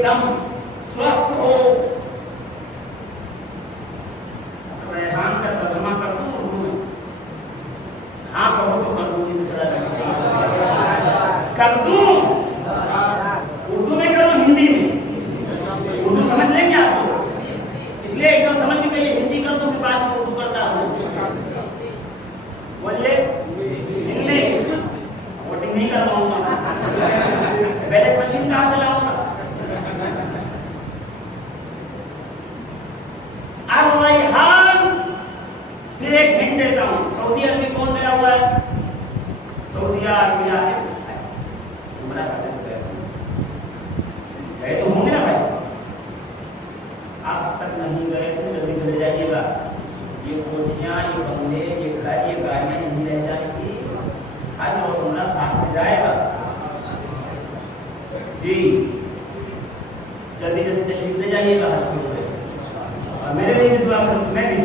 एकदम स्वस्थ हो। रेहान का तर्जुमा कर दूं उर्दू में? हाँ कहो तो कर दूं, कर दूं, उर्दू में करूं हिंदी में? उर्दू समझ लेंगे आप? इसलिए एकदम समझ के कहिए हिंदी कर दूं, फिर बाद में उर्दू करता हूं। बोलिए हिंदी। वोटिंग नहीं कर पाऊंगा, पहले मशीन कहां से लाऊंगा? रेहान, फिर एक हिंट देता हूं, सऊदी अरब में कौन गया हुआ है? सऊदी अरबिया है, उम्रा करने गए तो होंगे ना भाई, आप तक नहीं गए तो जल्दी चले जाइएगा। ये कोठियां, ये बंगले, ये घर, ये गाड़ियां नहीं रह जाएंगी, हज और उम्रा साथ में जाएगा जी। जल्दी जल्दी तशरीफ ले जाइएगा हज के लिए, और मेरे लिए भी दुआ करें, मैं भी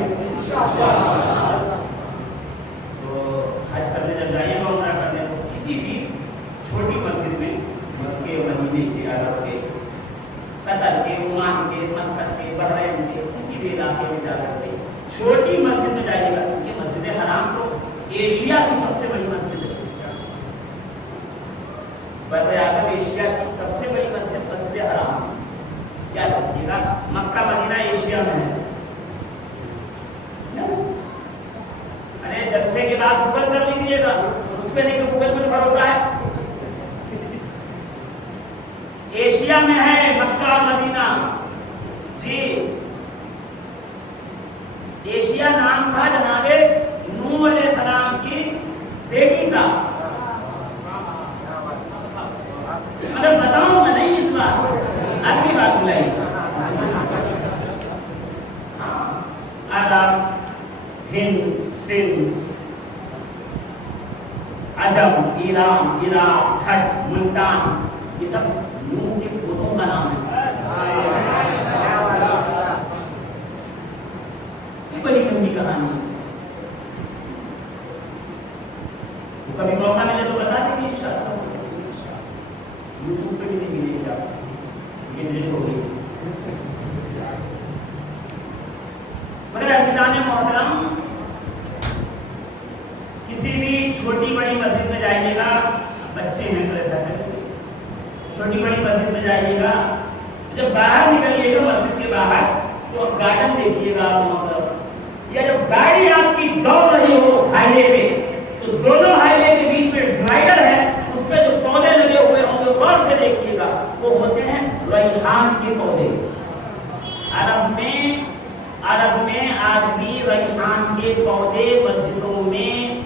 तो हज करने जब जाइएगा, उम्रा करने तो किसी भी छोटी मस्जिद में, मक्के मदीने के, अरब के, कतर के, ओमान के, मस्कत के, बहरैन के, किसी भी इलाके में जाकर के छोटी मस्जिद में जाइएगा, क्योंकि मस्जिद हराम तो एशिया की सबसे बड़ी मस्जिद है। बर्र-ए-आज़म एशिया की सबसे बड़ी मस्जिद मस्जिद हराम। क्या रखिएगा, मक्का मदीना एशिया में है। अरे जलसे के बाद गूगल कर लीजिएगा, उस पे नहीं तो गूगल पे भरोसा है। एशिया में है मक्का मदीना जी। एशिया नाम था जनाबे नूह अलैहिस्सलाम की बेटी का। मतलब बताऊंगा नहीं इस बार, अगली बात बुलाई। अरब, हिंद, सिंध, अजम, ईरान, इराक, खट, मुल्तान, ये सब नूह के पोतों का नाम है। बड़ी लंबी कहानी, कभी मौका मिले तो बता देंगे इंशाअल्लाह। यूट्यूब पे भी नहीं मिलेगी आप, ये डिलीट हो गई। मगर अज़ीज़ान मोहतरम, किसी भी छोटी बड़ी मस्जिद में जाइएगा, बच्चे हैं तो ऐसा करेंगे, छोटी बड़ी मस्जिद में जाइएगा, जब बाहर निकलिएगा मस्जिद के बाहर तो गार्डन देखिएगा आप वहां पर, या जब गाड़ी आपकी दौड़ रही हो हाईवे पे, तो दोनों हाईवे के बीच में डिवाइडर है, उस पे जो पौधे लगे हुए होंगे गौर से देखिएगा, वो होते हैं रेहान के पौधे। अरब में आज भी रेहान के पौधे मस्जिदों में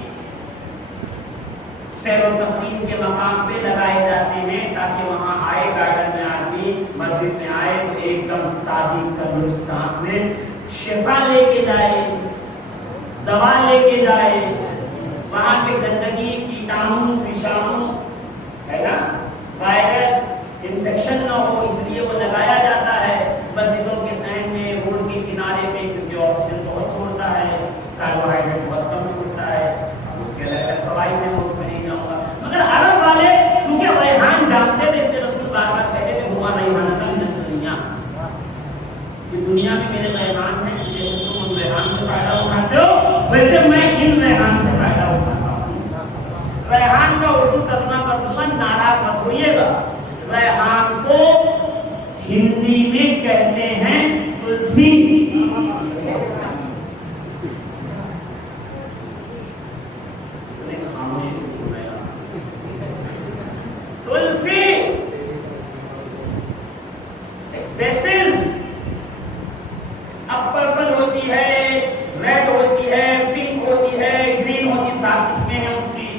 सैर व तफरीह के मकाम पे लगाए जाते हैं, ताकि वहां आए गार्डन में आदमी मस्जिद में आए तो एकदम ताज़ी तंदुरुस्त सांस में शिफा लेके जाए, दवा लेके जाए। वहां पे गंदगी, कीटाणु, विषाणु है ना, वायरस, इन्फेक्शन ना हो, इसलिए वो लगाया जाता है मस्जिदों के साइड में, रोड के किनारे पे, क्योंकि ऑक्सीजन बहुत छोड़ता है, कार्बोहाइड्रेट बहुत कम छोड़ता है। उसके अलग फवाइद में उसमें नहीं जाऊंगा। मगर अरब वाले चूंकि रेहान जानते थे, इसलिए रसूल बार-बार कहते थे हुआ रेहान का मिन दुनिया, कि दुनिया में मेरे रेहान हैं, जैसे तुम उन रेहान से फायदा उठाते हो वैसे मैं इन रेहान से फायदा उठाता हूँ। रेहान का उर्दू तर्जुमा कर दूंगा, नाराज मत होइएगा। रेहान को हिंदी में कहते हैं तुलसी। खामोशी से सुन रहे हैं तुलसी। बेसिल्स अब पर्पल होती है, रेड होती है, पिंक होती है, ग्रीन होती है, 7 किस्में हैं उसकी।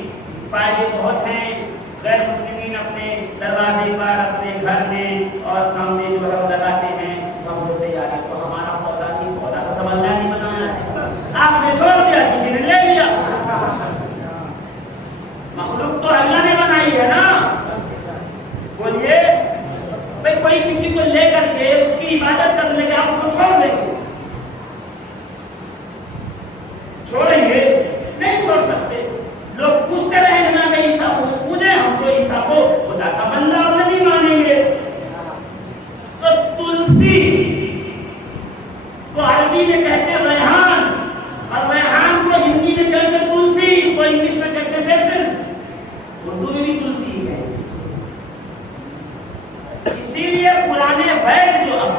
फायदे बहुत हैं। गैर मुस्लिमीन अपने दरवाजे पर, अपने घर में और सामने जो है लगाते हैं, हम बोलते जा रहे तो हमारा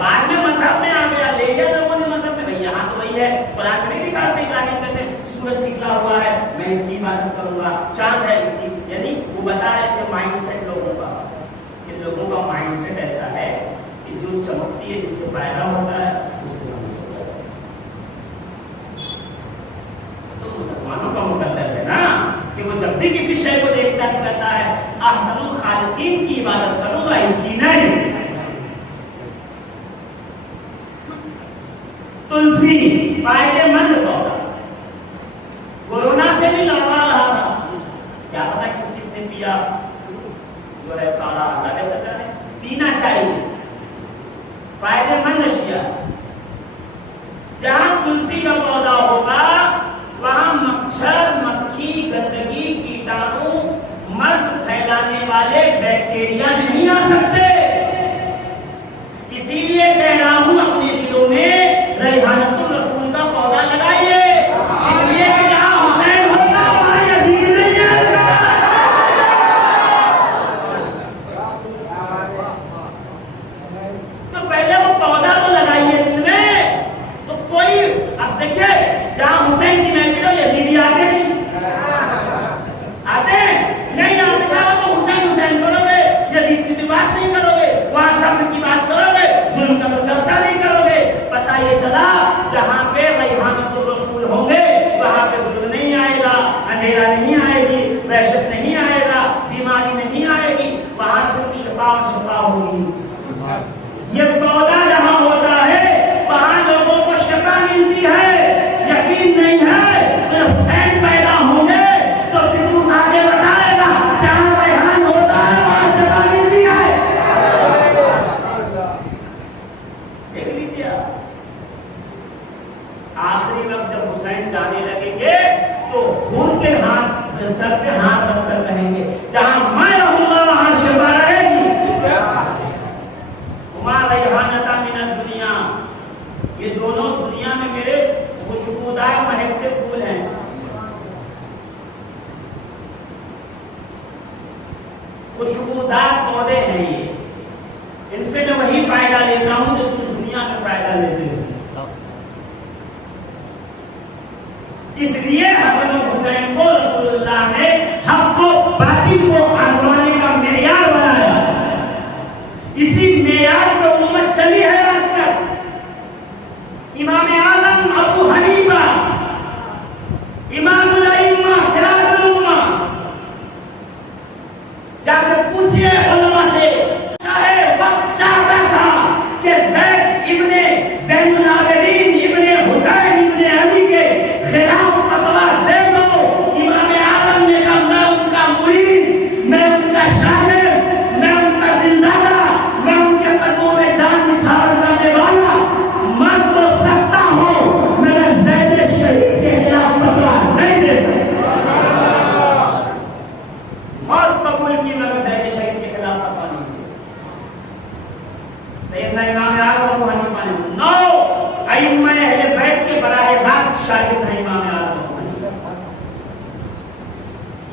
بعد میں مذہب میں آ گیا، لے گیا لوگوں نے مذہب میں، بھئی یہاں تو وہی ہے، قرآن نہیں دکھاتے ابراہیم کہتے سورج نکلا ہوا ہے میں اس کی عبادت کروں گا، چاند ہے اس کی، یعنی وہ بتا رہے تھے مائنڈ سیٹ لوگوں کا، کہ لوگوں کا مائنڈ سیٹ ایسا ہے کہ جو چمکتی ہے جس سے فائدہ ہوتا ہے اس کو تو مسلمانوں کا مقدر ہے نا کہ وہ جب بھی کسی شے کو دیکھتا ہے کہتا ہے احسن الخالقین کی عبادت کروں گا اس کی نہیں۔ تلسی فائدے مند پودا، کورونا سے بھی لڑوا رہا تھا، کیا پتا کس کس نے پیا، جو ہے کالا آگے بتا ہے پینا چاہیے، فائدے مند اشیاء۔ جہاں تلسی کا پودا ہوگا وہاں مچھر مکھی گندگی کیٹانو مرض پھیلانے والے بیکٹیریا نہیں آ سکتے، اسی لیے کہہ رہا ہوں اپنے دلوں میں ریحانۃ الرسول کا پودا لگائیے، اس لیے کہ جہاں حسین ہوگا وہاں یزید نہیں آئے گا۔ تو پہلے وہ پودا تو لگائیے دل میں، تو کوئی اب دیکھیے جہاں حسین کی محفل ہو یزیدی آتے نہیں، آتے نہیں آتے تو حسین حسین کرو گے، یزید کی بات نہیں کرو گے، وہاں صبر کی بات کرو گے، ظلم کا تو چرچا نہیں کرو گے۔ پتہ یہ چلا جہاں پہ ریحانۃ الرسول ہوں گے وہاں پہ ظلم نہیں آئے گا، اندھیرا نہیں آئے گی، وحشت نہیں آئے گا، بیماری نہیں آئے گی، وہاں صرف شفا شفا ہوگی۔ یہ پودا جہاں ہوتا ہے وہاں لوگوں کو شفا ملتی ہے، یقین نہیں ہے تو حسین پیدا ہوں گے تو فردوس آگے بتائے گا جہاں ریحان ہوتا ہے وہاں شفا ملتی ہے۔ دیکھ لیجیے آخری وقت جب حسین جانے لگیں گے تو خون کے ہاتھ سر پہ ہاتھ رکھ کر کہیں گے جہاں میں رہوں گا وہاں شفا رہے گی۔ وما ریحانۃ من الدنیا، یہ دونوں دنیا میں میرے خوشبودار مہکتے پھول ہیں۔ خوشبودار پودے ہیں یہ، ان سے میں وہی فائدہ لیتا ہوں جو تم دنیا میں فائدہ لیتے ہو۔ اس لیے حسن و حسین کو رسول اللہ نے حق و باطل کو آزمانے کا معیار بنایا، اسی معیار پہ امت چلی ہے آج تک۔ امام اعظم ابو حنیفہ، امام الائمہ سراج الامہ، جا کر پوچھئے علماء سے، چاہے وقت چاہتا تھا کہ زید ابن زین العابدین ابن حسین ابن علی کے خلاف فتویٰ دے دو، امام اعظم نے کہا میں ان کا مرید، میں ان کا شاگرد، میں ان کا دلدادہ، میں ان کے قدموں میں جان نچھاور کرنے والا مر تو سکتا ہوں مگر زید شہید کے خلاف فتویٰ نہیں دے سکتا۔ موت قبول کی مگر زید شہید کے خلاف فتویٰ نہیں دے۔ سیدنا امام اعظم ابو حنیفہ نے 9 ائمہ اہل بیت کے براہ راست شاگرد ہیں امام اعظم ابو حنیفہ۔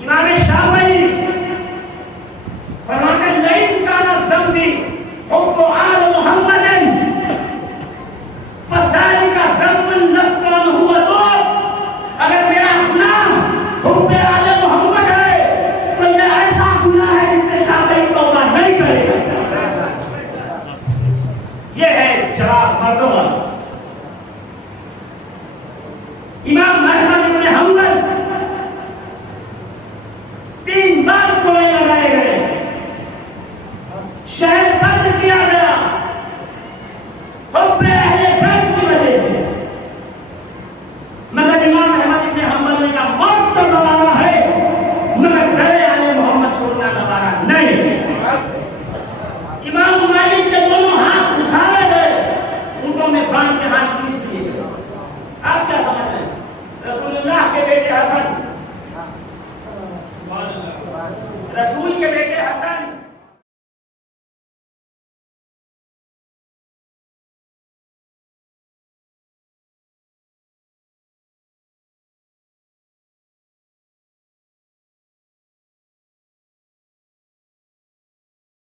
امام شافعی فرماتے ہیں لئن کان ذنبی حب آل محمد فذلک ذنب لست عنہ اتوب، اگر میرا گناہ حب آل محمد ہے تو یہ ایسا گناہ ہے جس سے شافعی توبہ نہیں کرے گا۔ یہ ہے جواب مردوں والا۔ امام احمد ابن حنبل 3 بار کوڑے لگائے گئے، شہر بدر کیا گیا حب اہل بیت کی وجہ سے، مگر امام احمد ابن حنبل نے کہا موت تو گوارا ہے مگر در آل محمد چھوڑنا گوارا نہیں۔